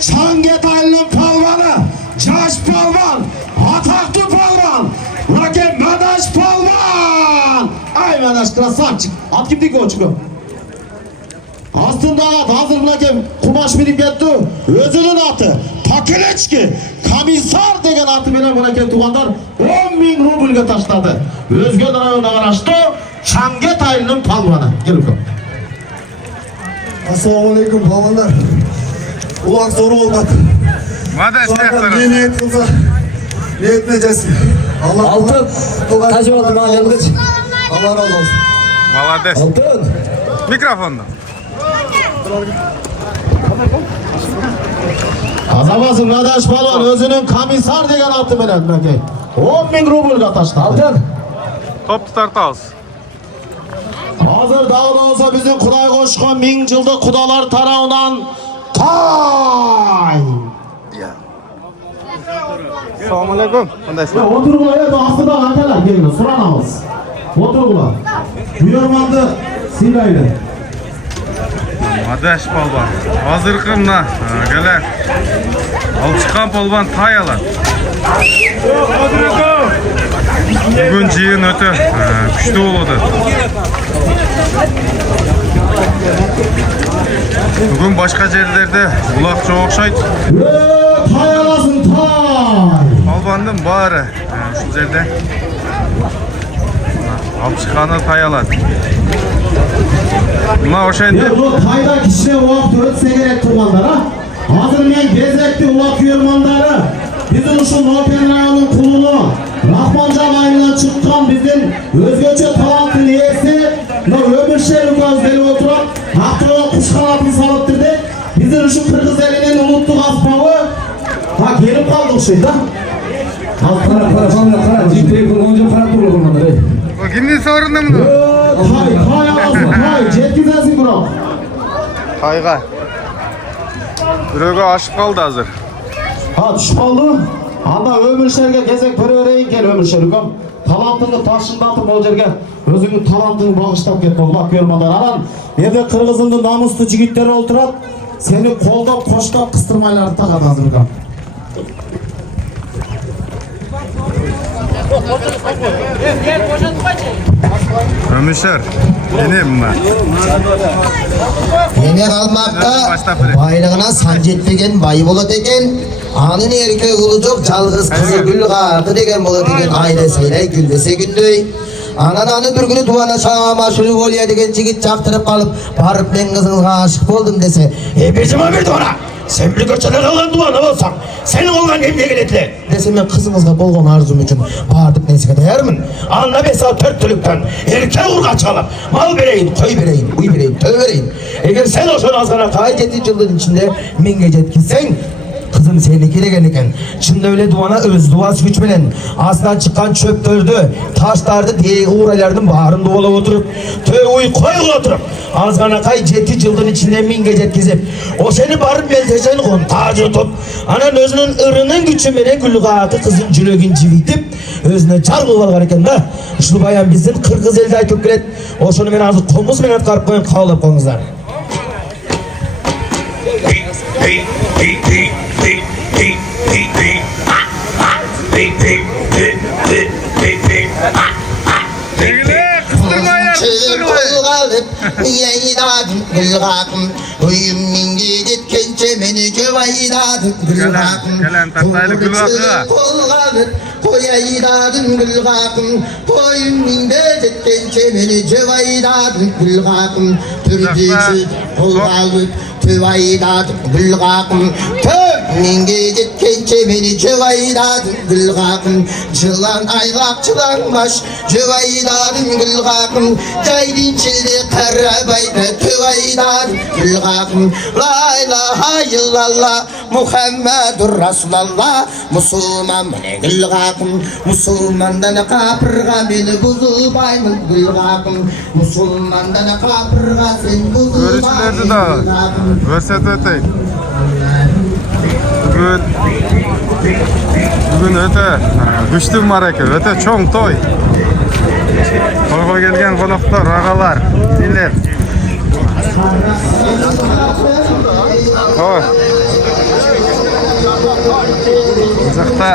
Çanget Ali'nin palvanı. Caş palvan. Ataklı palvan. Rakem Madaş palvan. Ay Madaş krasavçık. At kimdi o çıkıyor? Aslında hazır bırakayım kumaş bilip yetti. Özünün atı. Pakileçki. Komisar degen atı bilen bırakayım tuğanlar 10.000 rubulga taşladı. Özgün rayonuna karıştı. Çanget Ali'nin palvanı. Gel bakalım. Assalamu alaikum palvanlar. Ulak zoru olmak. Madaş Zaten ne niyet kılsa ne etmeyeceğiz. Allah Altın. Kaç oldu mahallemiz? Allah razı olsun. Молодец. Altın. Mikrofonda. Azamazın Madaş palvan özünün komisar degen atı bilen bırakayım 10.000 rubulga taşladı. Altın. Top tutartağız. Hazır dağda olsa bizim Kuday koşkan 1000 yıllık kudalar tarağından tay. Assalamu alaikum. Qandaysın? Oturgula ya aslında anteler gelin suranamız. Oturgula. Buyurmandı silaydı. Madaş polvon. Hozirgi mına gele. Olib chiqqan polvon tay oladi. Bugun jiyin o'ta kuchli bo'ldi. Bugun boshqa yerlarda uloqcha o'xshaydi. Tay alasın tay. Polvonning bari shu yerda olib chiqqani tay oladi. Buna o'shanda Bu tayda kişiye vaqt ötse gerek turganlar ha. Hazır men bezekli ulak yurmanları. Bizim şu Nopen rayonun kulunu Rahmancan ayından çıkan bizim özgöçe talantın iyisi öbür şehrin gözleri oturup Aktığa kuş kanatını salıp dedi. Bizim şu Kırgız elinin unuttuk aspağı. Ha gelip kaldık şeyde. Para. Ciddi bir onca para durur bunlar. kimning soruni buni? Tay alasın tay. Jetkizesin bırak. Tayga. Birovga oshib qoldi hozir. Ha düşüp kaldı. Anda ömür şerge gezek pöröreyin gel ömür şergem. Talantını taşındatıp o yerge özünün talantını bağıştap ket bol. Bak görmeden aran. Nerede Kırgız'ın namuslu jigitleri oturat. Seni koldap koştap kıstırmayları takat hazırgam. Ömüşer. Yine bunlar. Yine kalmakta bayrağına sancetmegen bay bola degen anın erkek olacak çalgız kızı gül katı degen bola degen ayda seyle güldese gündöy ananı bir günü tuvana şama şunu bolya degen jigit çaktırıp kalıp barıp ben kızınızga aşık boldum dese bezime bir ona sen bir köçede kalan tuvana olsan senin olgan emne geletile dese men kızınızga bolgon arzum üçün bardık nesiga dayarmın anla besa törttülükten erkek urga çalıp mal vereyim koy vereyim uy vereyim töv vereyim eğer sen o şunu azgana kay 7 yılın içinde menge jetkizsen kızım seni gereken eken. Şimdi öyle duana öz duası güç bilen aslan çıkan çöptördü, taşlardı diye uğraylardım bağrında ola oturup töv uy koy oturup azgana kay 7 yılın içinde menge jetkizip o seni barıp beltesen kontağı tutup anan özünün ırının güçümene gülgatı kızın jülögün civitip özüne car kılvalar eken da şu bayan bizim Kırgız elde aytıp kelet o şunu men azı komuz men atkarıp koyun kavlap koyunuzlar. Yaydadım gülgakım Uyum mingi jetkençe meni cevaydadım gülgakım Koyaydadım gülgakım Koyum mingi jetkençe meni cevaydadım gülgakım Türdüksüz kolgalıp tüvaydadım gülgakım Tüm mingi jetkençe meni cevaydadım gülgakım Çılan aylak çılan baş cevaydadım gülgakım Caydin çildi karabayda tüvaydadım gülgakım La ilahe illallah Muhammedur Resulallah Musulman mene gülgakım Musulmandan kapırga beni buzulbayım gülgakım Musulmandan kapırga sen buzulbayım gülgakım Verset ötey. Bugün öte güçlü maraka, öte çoğun toy. Toy gelgen konuklar, ağalar, dinler. O. Uzakta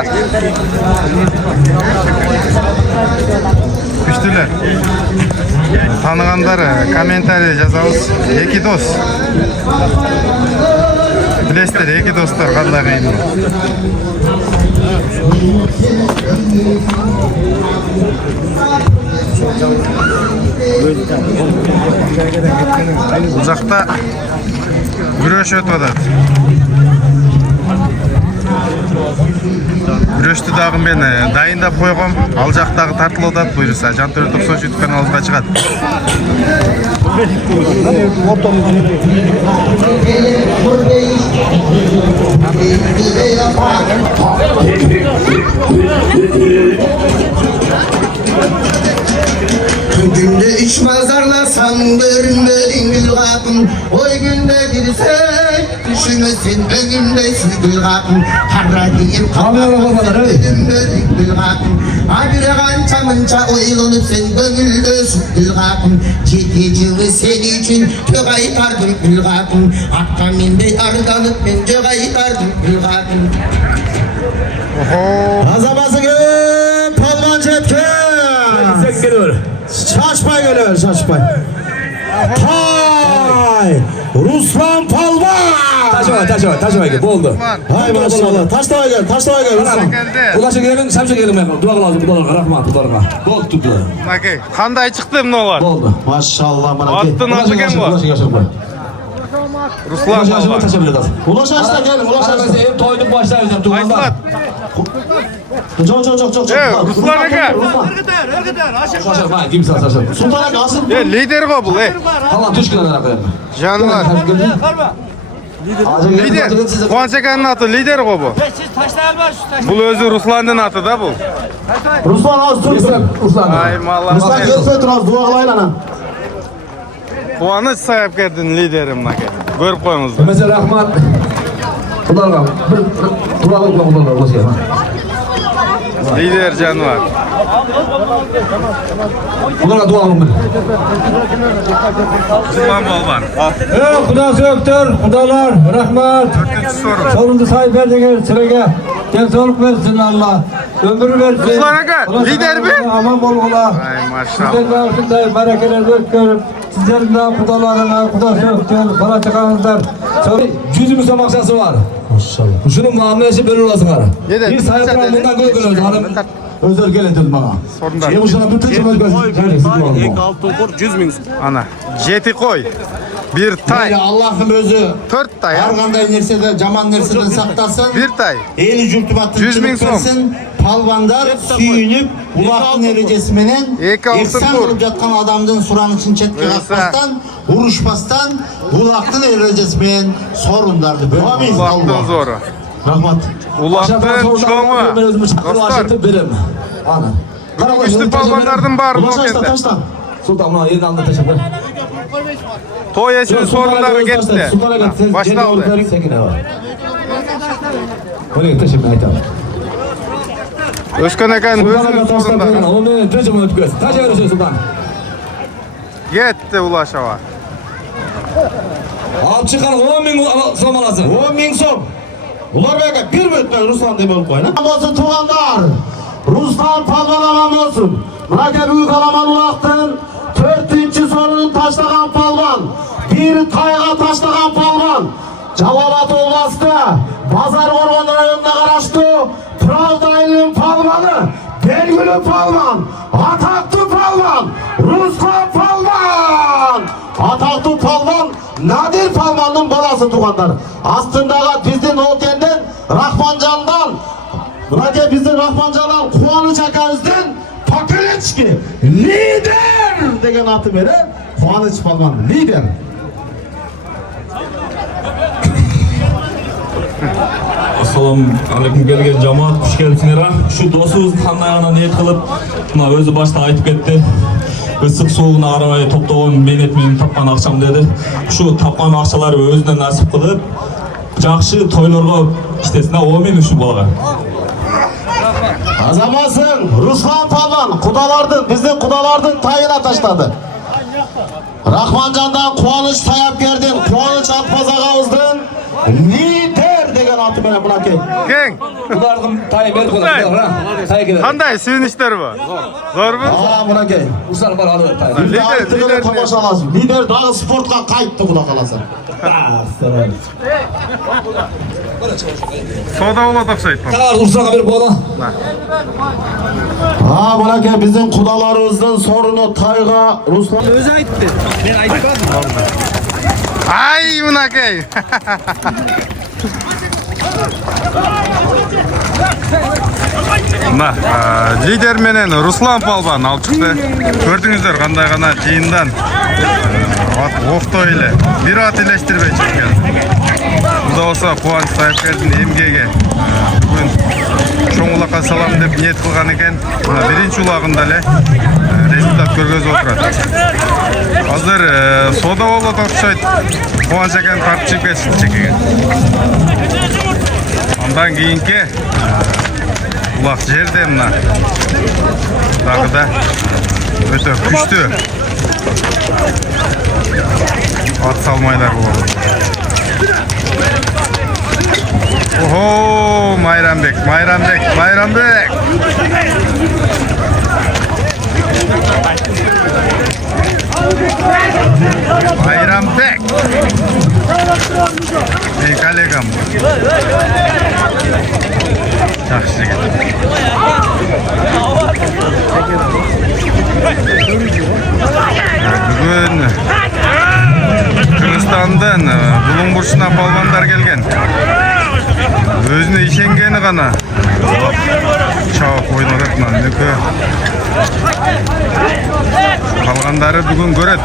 күштүлөр. Tanıganlar kommentariy жазабыз. Эки дос. Билесиздер, эки достор кандай кыйын. Бул жакта күрөш өтүп атат. Күрөштү дагы мен дайындап койгом. Ал жактагы тартылып атат. Буюрса Жантөр 93 YouTube каналыбызга чыгат. Günde üç mazarlasan görünmedin gül kapın. Oy günde girsek düşünmesin önümde sütül kapın. Harra deyip görünmedin gül kapın. Abire kança mınça oylanıp sen gönülde sütül kapın. Çekicimi sen için tök aytardım gül kapın. Hatta minde ardanıp ben tök aytardım gül kapın. Azamazı gün palvan cetken. Şaşpay geliyor, şaşpay. Hay! Ruslan Palvan! Taşıma gel, oldu. Hay maşallah. Taşlama gel Ruslan. Ulaşa gelin, şamşa gelin ben. Dua lazım, dualarına, rahmat, dualarına. Bol tuttu. Nakey, kандай çıktı mınalar? Oldu. Maşallah bana. Attın atı gen bu. Ruslan Palvan. Ulaş aç da gelin, ulaş aç da. Hep toyduk başlayacağım, Ayslat. tuğanlar. Çok. Ruslan aka. Şaşır, ha, kim şaşır? Sultan aka asıl. Lider go bul, Allah tuşkına ne koyayım. Canlar. Lider. Kuvonç akanın atı lider go bu. Bul özü Ruslan'ın atı da bu. Ruslan az dur. Ruslan. Ay mallah. Ruslan gelip az dua kılayla lan. Kuvonç sayıp geldin liderim nakey. Görüp koyunuz. Mesela rahmat. Dualarına. Dua bakma dualarına. Ulaşa gelin. Lider canlar. Bunlara dua alın. Ruslan Palvan. Xudo söktür, xudolar, rahmat. 4-cü soru. Sorundu sahip verdiğiniz sıraya. Gençlik versin Allah. Ömür versin. Ruslan aka, lider mi? Aman bol ola. Ay maşallah. Sizlerden şunday berekeler görüp, sizlerin de xudolarına, xudo söktür, para çıkanızlar. Yüzü müsamaksası var. Maşallah. Şunun muamelesi böyle olasın ara. Yedi. Bir sahip bulan bundan görgün oldu hanım. Özel gelendir bana. Sorunlar. Şey bu şuna bütün cümle göstersin. Ana. Jeti koy. Bir tay. Allah'ım özü 4 tay. her qanday nersede, jaman nerseden saktasın. Bir tay. Eli jurtuma 100 bin tinchlik so'm. bersin. Palvandar suyunib, uloqning erejesi menen Eki altın eksan tur. bo'lib yotgan odamning suranishini chetga Buyursa. qatmasdan, urushmasdan uloqning erejesi menen sorunlarni Amin. Ulaqtın zoru. Rahmat. Ulaqtın çoğu. Ben özümü çakırı Dostlar. aşırtıp veririm. Ana. Bugün güçlü palvanlardan var bu Ulaş aç da kente. taşla. Sultan buna yerini aldı teşekkür. Toy için sorunları gitti. Başlandı. Sekine var. Oraya teşekkür ederim. Özkan akan özünün sorunları. Onu ben tecrübe ötküz. Taşa verirsin Sultan. Gitti Ulaş'a var. Al çıkan 10 bin som alasın. 10 bin so'm. Ular beka bir ötmen Ruslan deb olib qo'ying. Olsun tuğanlar. Ruslan Palvan ağam olsun. Mınaka büyük alaman ulaqtın 4-cü sorunun taşlagan palvan. Bir tayga taşlagan palvan. Calabat olmazdı. Pazar Orman rayonuna qaraştı. Pravdaylın palvanı. Belgülü palvan. Ataklı palvan. Ruslan Palvan. Ataklı palvan. Nadir Palvan'ın balası tuğanlar. Aslındaga bizden Olken'den Rahmancan'dan Mınake bizden Rahmancan'dan Kuvanıç Akanız'dan Pakereçki lider degen atı veren Kuvanıç Palvan lider. Assalomu alaykum kelgan jamoat, xush kelibsizlar. Shu do'stimiz qandayligini niyat qilib, mana o'zi boshda aytib ketdi. Issiq suvni qaramay to'pto'g'im mehnat bilan topgan aqcham dedi. Shu topgan aqchalari o'zidan nasib qilib, yaxshi to'ylarga ishtasin. Amin shu bolaga. Azamasın. Ruslan Palvan bizden kudalardın tayına taşladı. Rahmancan'dan Kuanış Sayapger'den Kuanış Atmazagağız'dan lider degen atı mene buna keng. Keng. Bulardım tayı ver koyalım. Tayı gelir. Qanday sevinişler bu? Zor mu? Aa buna keng. Ursal var alıver tayı. Lider tomaşalasın. Lider dağı sportqa qaytdı buna kalasın. Soda ola toqsaydı. Kağır Ursal'a ver koyalım. Ha buna keng bizim kudalarımızın sorunu tayga Ruslan. Özü aytdı. Ben aytmadım. Ay bunakay. Mına lider menen Ruslan Palvan alып çıktı. Gördüңүздөр кандай гана жыйындан окто эле бир ат элештирбей чыккан. Бул болсо Кубаныч Саяпкердин эмгеги бүгүн чоң улакка салам деп ниет кылган экен. Мына биринчи улагында эле результат көргөзүп отурат. Азыр сода болот окшойт. Кубаныч экен тартып чыгып кетишти чекеге. Андан кийинки улак жерде мына дагы да өтө күчтүү ат салмайлар болот. Охо, Майрамбек. Ey коллегам. Жақсы жігіт. Бүгін Кыргызстандан Булуңбуршуна палвандар келген. Өзүнө ишенгени гана чабып ойнап атат нүкө. Калгандары бүгүн көрөт.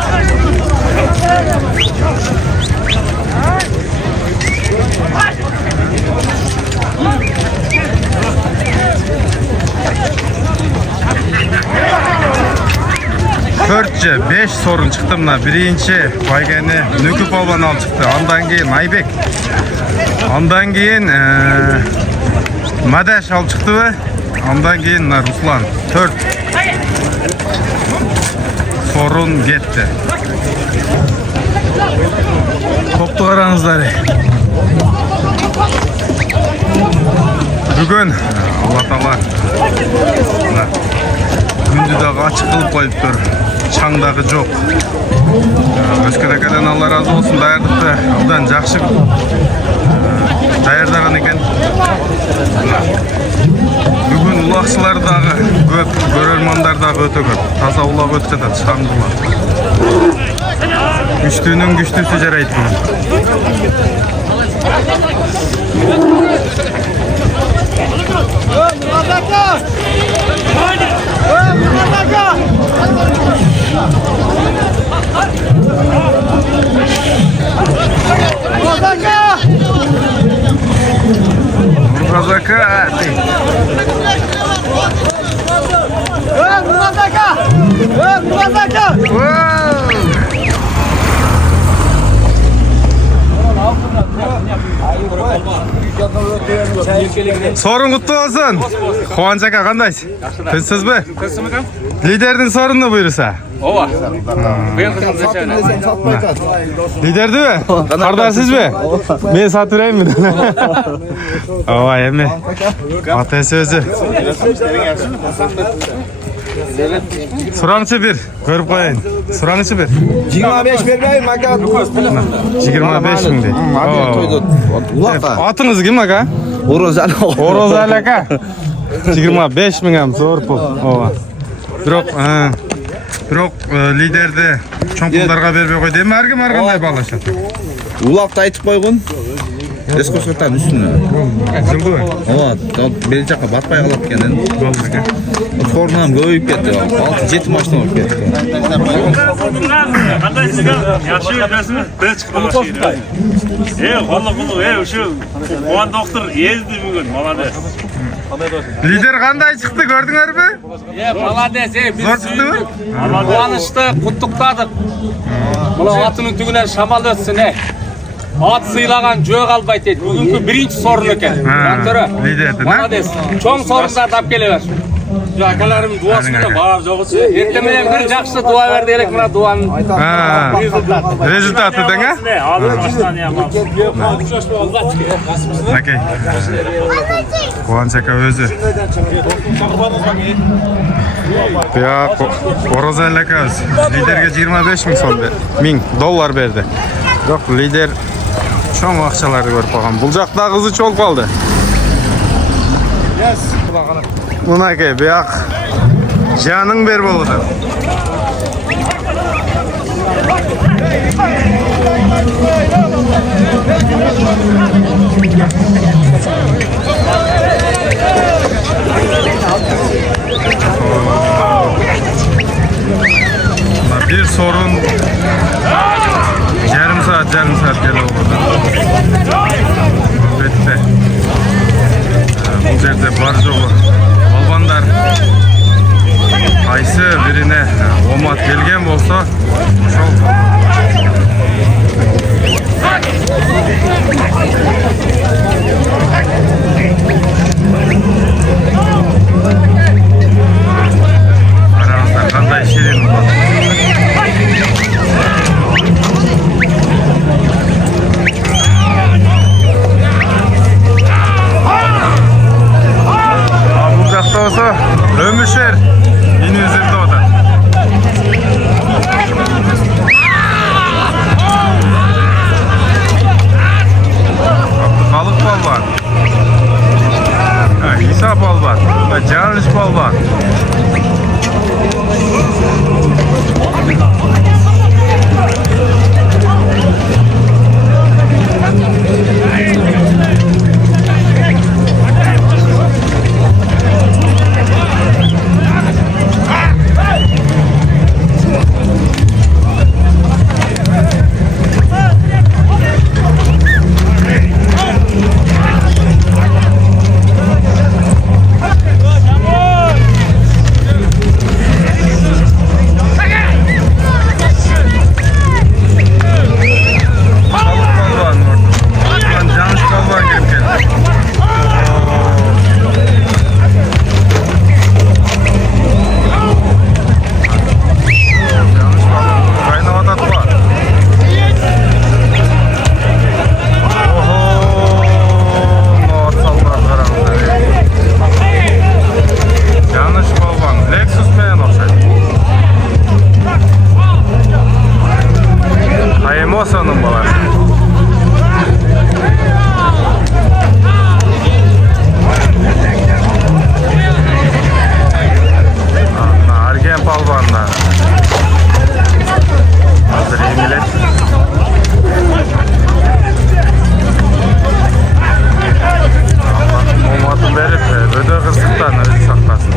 Төртçe 5 sorun çıktı mına. Birinci Baygeni Nükü Palvan al çıktı. Ondan keyin Aybek. Ondan keyin Madaş al çıktı ve ondan keyin Ruslan. 4 sorun gitti. Toplu aranızları. Bugün Allah Allah. Gündü dağı açık kılıp koyup dur. Çаңдағы жоқ. Өзкерекеден Allah razı olsun даярдыкты абдан жакшы даярдаган экен. Бүгүн улакчылар дагы көп, көрөрмандар дагы өтө көп. Таза улак өтүп жатат, шаңдуулар. Күчтүүнүн күчтүүсү жарайт бүгүн. Nurkazaka. Sorun kutlu olsun. Kuvanç aka kandayсыз? Tinchsizmi? Liderдің sorunu buyursa. Ova. Liderdi mi? Kardasız mı? Ben satırayım mı? Ova emi. Ata sözü. Surangçı bir. Görüp koyayım. Surangçı bir. 25 vereyim aka. 25 bin de. Atınız kim aka? Orozal aka. 25 bin hem zor pul. Ova. Бирок лидерди чоң пулдарга бербей койду. Эми ар ким ар кандай баалашат? Улакты айтып койгон. Эскошоттан үстүнө. Жылбы? Ооба, бери жакка батпай калат экенин. Формам көбөйүп кетти. 6-7 машина болуп кетти. Кандайсыз? Жакшы бересизби? Бир чыкты. Колло, ушу Кубан доктор езди бүгүн. Молодец. Lider qanday chiqdi gördüңөрбү? Молодец, biz Zor chiqdimi? Kuvanışты kutukladık. Bunu atının tügüne şamal ötsün. At sıylagan жөө қалбайды дейді. Бүгінгі бірінші сорын екен. Жантөрі. Liderdi, ne? Молодец. Чоң сорыңдар тап келе бер. Акаларым дуасына барып жоғысы. Ертеменен бір жақсы дуа берді керек мына дуаның. Rezultatı da ne? Okey. Kıvanç Aka özü. Ya Orozen Lakaz liderge 25 bin dolar verdi. Yok lider çoğun akçaları görüp bakalım. Bulacakta kızı çok kaldı. Buna ki bir ak canın ber boludu. Bir sorun yarım saat geliyor burada. Bitti. Bu yerde var joğu. Balbandar qaysı birine omat gelgen bolsa şol. Aramızda qanday şirin var. Bu жақта olsa ömüşer yine üzerinde o da. Abdülkalık balban. İsa balban. Canış balban. Emosyonun balası. Argen balbanlar. Hazır İngiliz. Olmatın berip öde kırsıktan özü saklasın.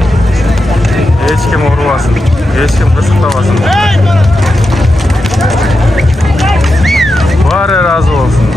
Hiç kim uruvasın. Hiç kim kısıklamasın. Var ya razı olsun.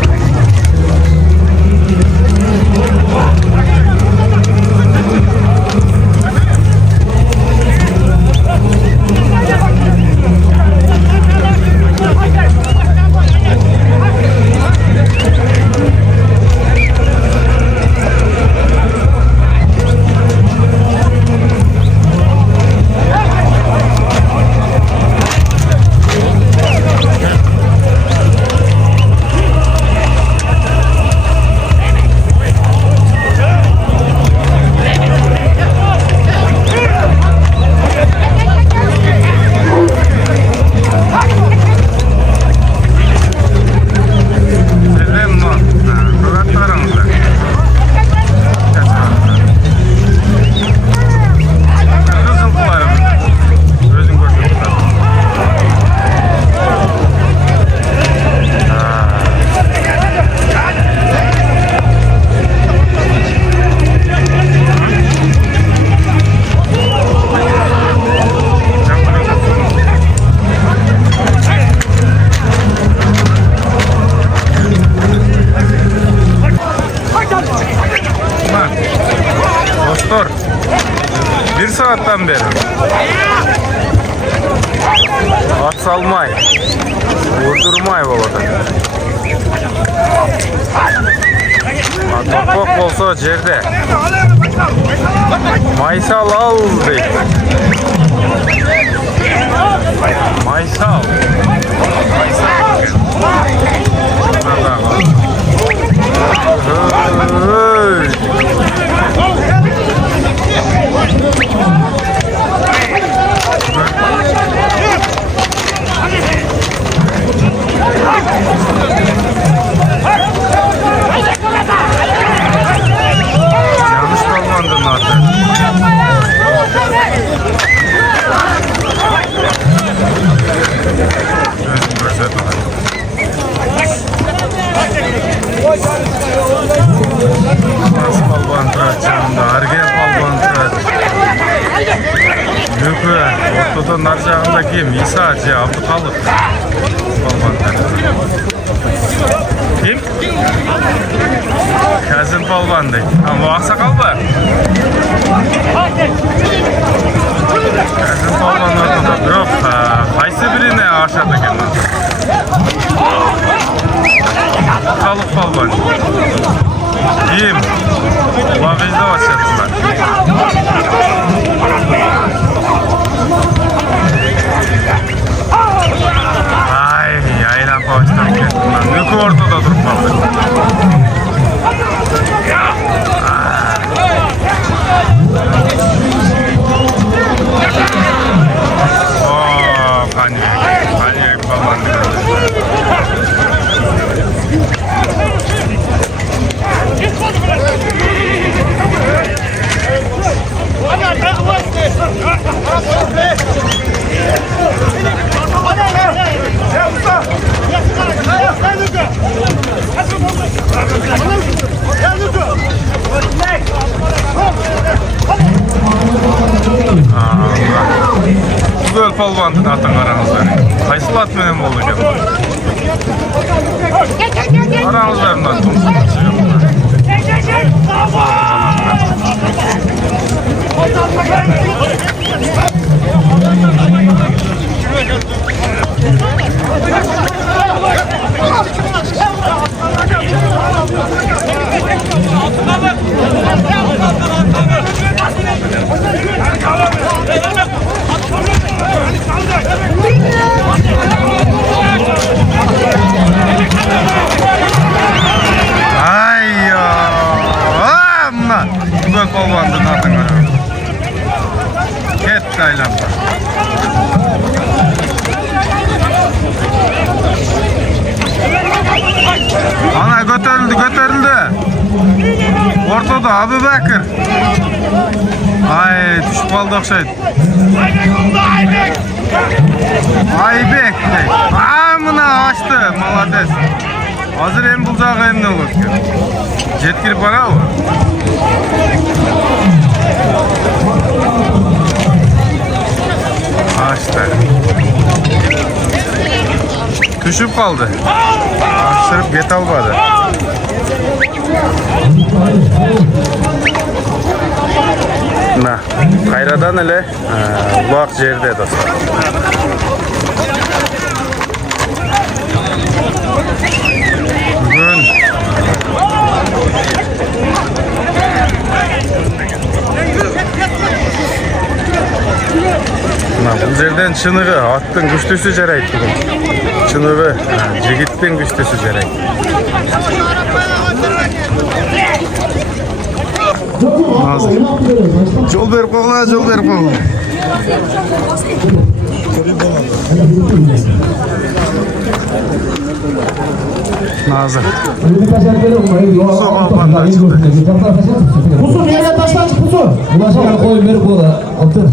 Dostlar, bir saatten beri at salmay, vurdurmay babada. Toprak bolsa jerde. Maysal al deydi. Maysal. Yanlış kalmandın artık. Nas palban canında, Argen palban Yükü, ortada nar жағында kim? İsa Hacı, Abdülkalıp palban kim? Kazım palban deydi. Ama Aksakal var. Kazım palban ortada. Yok, qaysi birine aşağıda ekan. Kalıp palban. Kim? Bagajda başladılar. Ay, aylan baştan kettiler. Yükü ortada durup kaldı. Ooo, kanyek falan. Güzel palvandın atan aranızda. Kaysıl at menen oldu ekan. Aranızlarından tumsun ay ya. Amma. Güzel palvandın atan aranızda. Ket aylanda. Ana götürüldü. Ortada Abubakır. Ay düşüp kaldı okşaydı. Aybek. Mına açtı. Malades. Hazır en bulacağı en ne olur ki? Jetkiri para o. Açtı. Düşüp kaldı. Açtırıp get almadı. Na, kayradan ele bulak jerde dostlar. Bugün bu yerden çınığı, attın güçlüsü jarayt bugün. Çınığı, jigittin güçlüsü jarayt. Yol berip koyla. Nazır. Pusu nereye taşlanmış pusu? Ulaşan koyun verip o da altın.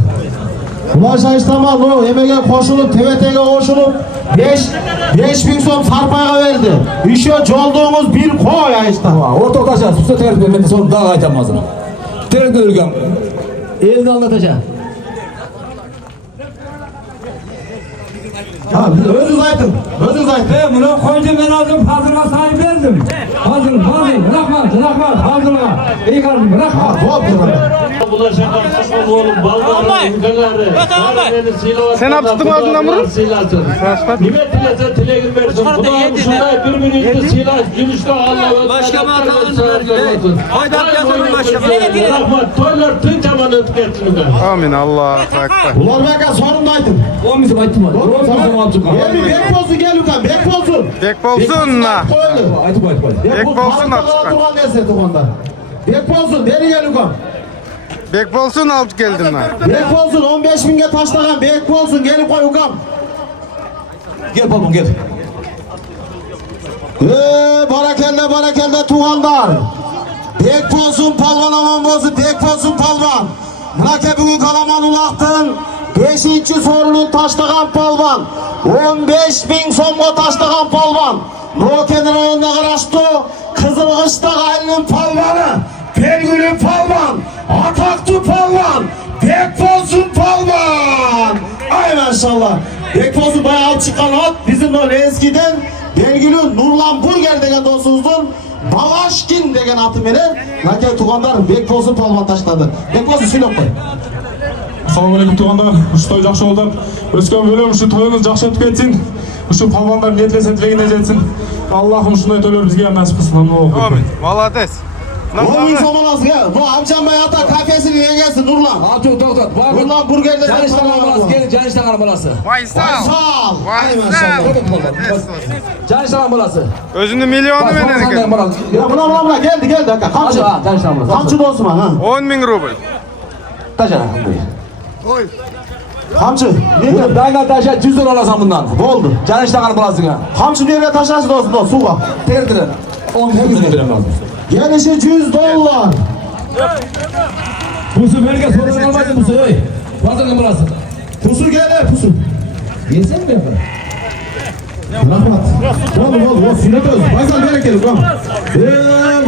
Ulaş Ayıştamaz o emeğe koşulup, TVT'ye koşulup 5.000 so'm sarpayga verdi. İşe jolduğunuz bir koy Ayıştamaz. Orta taşa susa terip vermedi sonra daha aytamazsın. Terip ölgem. Elini anlatacağım. Ya özünüz aytın. Bunu koydum ben aldım, hazırla sahip verdim. Hazır, rahmat, hazırla. İyi kardeşim bırak. Ha, top burada. Sen yaptın mı ağzından bunu? Nimetliğe tileğin versin. Bunlar şunday birbirinizde silah, gümüşte Allah Başka makamın Haydar yazarın başka rahmet, toylar tüm zamanı tükettiler. Amin Allahu Ekber. Ulan baka sorundaydın. O bizim aytım var. O bizim aytım var. Gel bir bek bolsun gel Lukan bek bolsun. Bek bolsun la. Aytım var. Bek bolsun Çıkan. Duran neyse tukanda. Bek bolsun beri gel Lukan. Bek bolsun alıp geldim ben. Bek bolsun 15 binge taşlagan bek bolsun gelip koy Lukan. Gel babam gel. Barakelde tuğandar. Bek bolsun palvan aman bolsun bek bolsun palvan. Mınake bugün Kalaman Ulaq'tın 5. sorunun taşlagan palvan. 15 bin somga taşlagan palvan. Nokenin oyunda karaştı. Kızılgış'ta Ali'nin palvanı. Belgülü palvan. Ataklı palvan. Bek bolsun palvan. Ay maşallah. Bek bolsun bayağı alt çıkan at. Bizim o eskiden Belgülü Nurlan Burger degen dostumuzun Balaşkin degen atı menen Nake tuğandar Bek bolsun palvan taşladı. Bek bolsun söylep koy. Assalamu alaikum tuğanlar. Uшу toy жақсы болды. Өскен бөлім ушу тойыңыз жақсы өтіп кетсін. Ушу палвандар ниетлесе тілегіне жетсін. Аллахым ушундай тойлор бизге насип кылсын. Amin. Молодец. Oğlum zamanası ya. Bu amcam Bey ata kafesini yengesin Nurlan. Çok doktor. Nurlan Burger'de Canıştağın balası gelin Canıştağın balası. Vaysal. Sağ ol. Ay Vaysal. maşallah. Canıştağın balası. Özünü milyonu veren. Ya buna geldi dakika. Kamçı. Canıştağın balası. Kamçı da Osman ha. 10.000 rubl. Taşa. Kamçı. Ne diyor? Dayına taşa 100 lira alasam bundan. Oldu. Canıştağın balasına. Kamçı bir yere taşarsın olsun da suğa. Terdir. 10 lira veremem. Gelişi $100. Pusu belge sorun olmadı pusu. Pazarın burası. Pusu gel pusu. Yesen mi yapar? Rahmat. Oğlum. Sünnet öz. Baysal berekeli.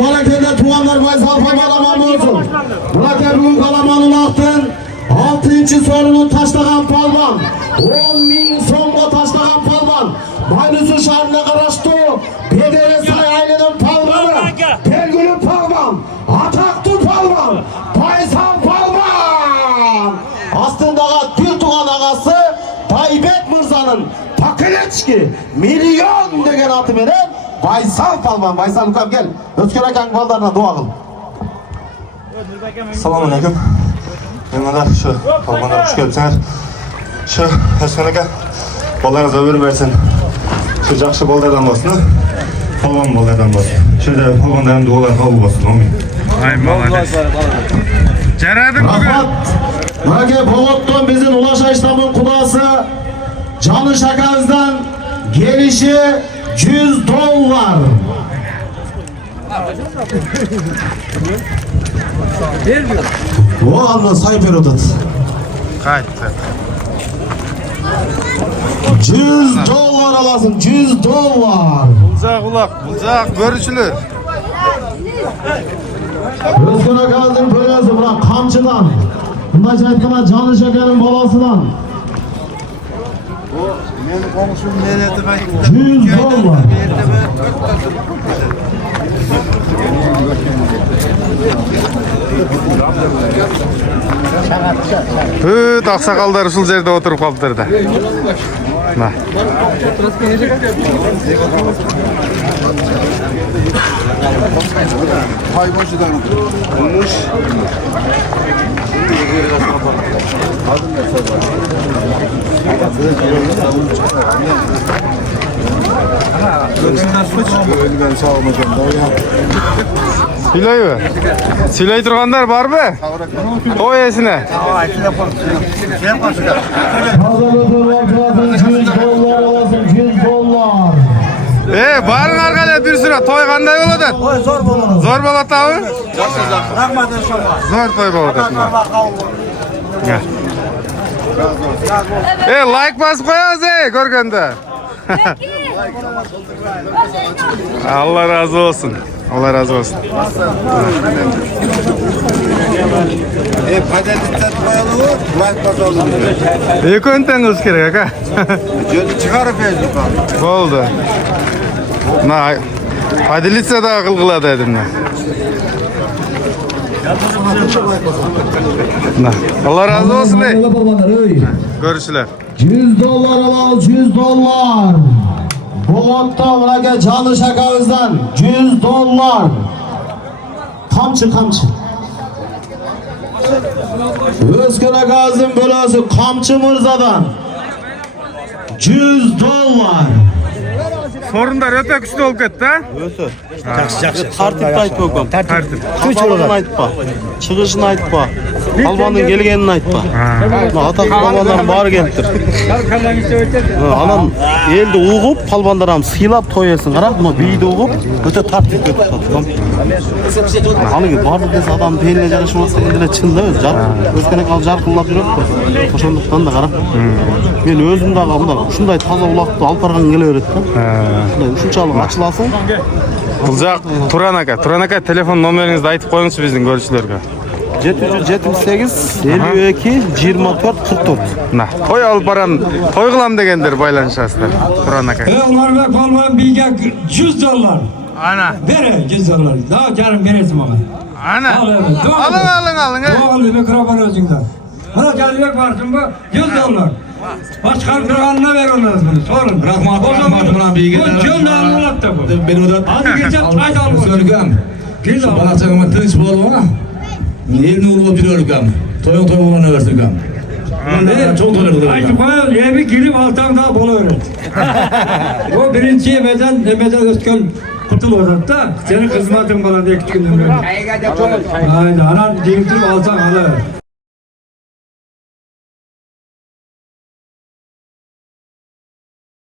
Barakelde tuğanlar Baysal Pamalaman olsun. Bırak bugün Kalaman Ulaq'tın 6. sorunun taşlagan palvan. 10.000 somga taşlagan palvan. Baylusu şahrına karaştı. Bedere say ailenin palvanı. Belgülü palvan. Ataklı palvan. Baysal palvan. Aslında bir tuğan ağası Taybek Mırza'nın Pakileçki milyon degen atı veren Baysal palvan. Baysal Lukam gel. Özkür Akan ballarına dua kıl. Assalomu alaykum. Nimalar shu palvonlar xush kelibsizlar. Shu Özkür aka bolalarga ömür bersin. Shu yaxshi bolalardan bo'lsin. Palvon bolalardan bo'lsin. Shunda palvonlarning duolari qabul bo'lsin. Amin. Ay молодец. Jaradın bugün. Rahmat. Nage Bogot'tan bizim Ulaş Ayştam'ın kudası Canı Şakaz'dan gelişi $100. O anda sayper odat. Kayıttı. $100 alasın, $100. Bulcak ulak, bulcak görüşülür. Özgür Akaz'ın bölgesi bırak kamçıdan. Bundan aytkana Canı Şakar'ın balasından. $100. Hıt aksakallar uşul yerde oturup kaldılar da. Na. Silay mı? Silay durganlar var mı? O esine. $100 Barın arkada bir süre toy kanday oladı? Zor boladı. Zor boladı abi? Rahmat inşallah. Zor toy boladı. Like basıp koyarız görgende. Allah razı olsun. Allah razı olsun. Paydalikten koyalı, like basalım. İyi konteniz gerek ha. Çıkarıp yazdık. Oldu. Na, hadi lise daha kılgıla dedim ne. Allah razı olsun ey. Görüşürüz. $100 al, $100. Bu lotto mınake canlı şakamızdan $100. Kamçı. Özkene Gazim bölası Kamçı Mırza'dan $100. Sorunlar öte güçlü olup ketdi ha? Tartipte aytpa öküm. Tartip. Kafalarını aytpa. Çıkışını aytpa. Palvanın gelgenini aytpa. Atak palvanların bari geliptir. Anan elde uğup palvandaram sıylap toyersin. Karak buna biydi uğup öte tartip götüp tatıp. Hani bardı dese adam beynine jarışmasa endine çındı öz. Özkene kal jarkıllap yürek koy. Oşonduktan da karak. Men özüm dağı bundan şunday taza ulaqtı alpargan gele öğrettim. Uşunçalık açılasın. Kılcak Turan aka telefon numarınızı aytıp koyuңuz bizdin görüşçülerge. 778 52 24 44. Toy alıp baran toy kılam degendir baylanışasызlar. Turan aka. Ömer Palvan bilge $100. Ana. Bere $100. Daha canım veresin bana. Ana. Al evet. Alın. Doğal mikrofon özünden. Bana gelmek varsın bu $100. Başkan kırağına ver onları bunu sorun. Rahmat buna bilgi. Bu cönde anlat da bu. Ben odat. Hadi geçen çay da almış. Söylüyorum. Gel Şu al. balakçağıma tınç bol ama. Elini ulup duruyorum. Toyun olanı versin. Çok toyun Ayşe koyalım. Evi girip altan daha bol öğret. O birinci emeden Özköl kutul olarak da seni kızmadın bana diye küçük gündüm. Aynen. Anan girip altan alır.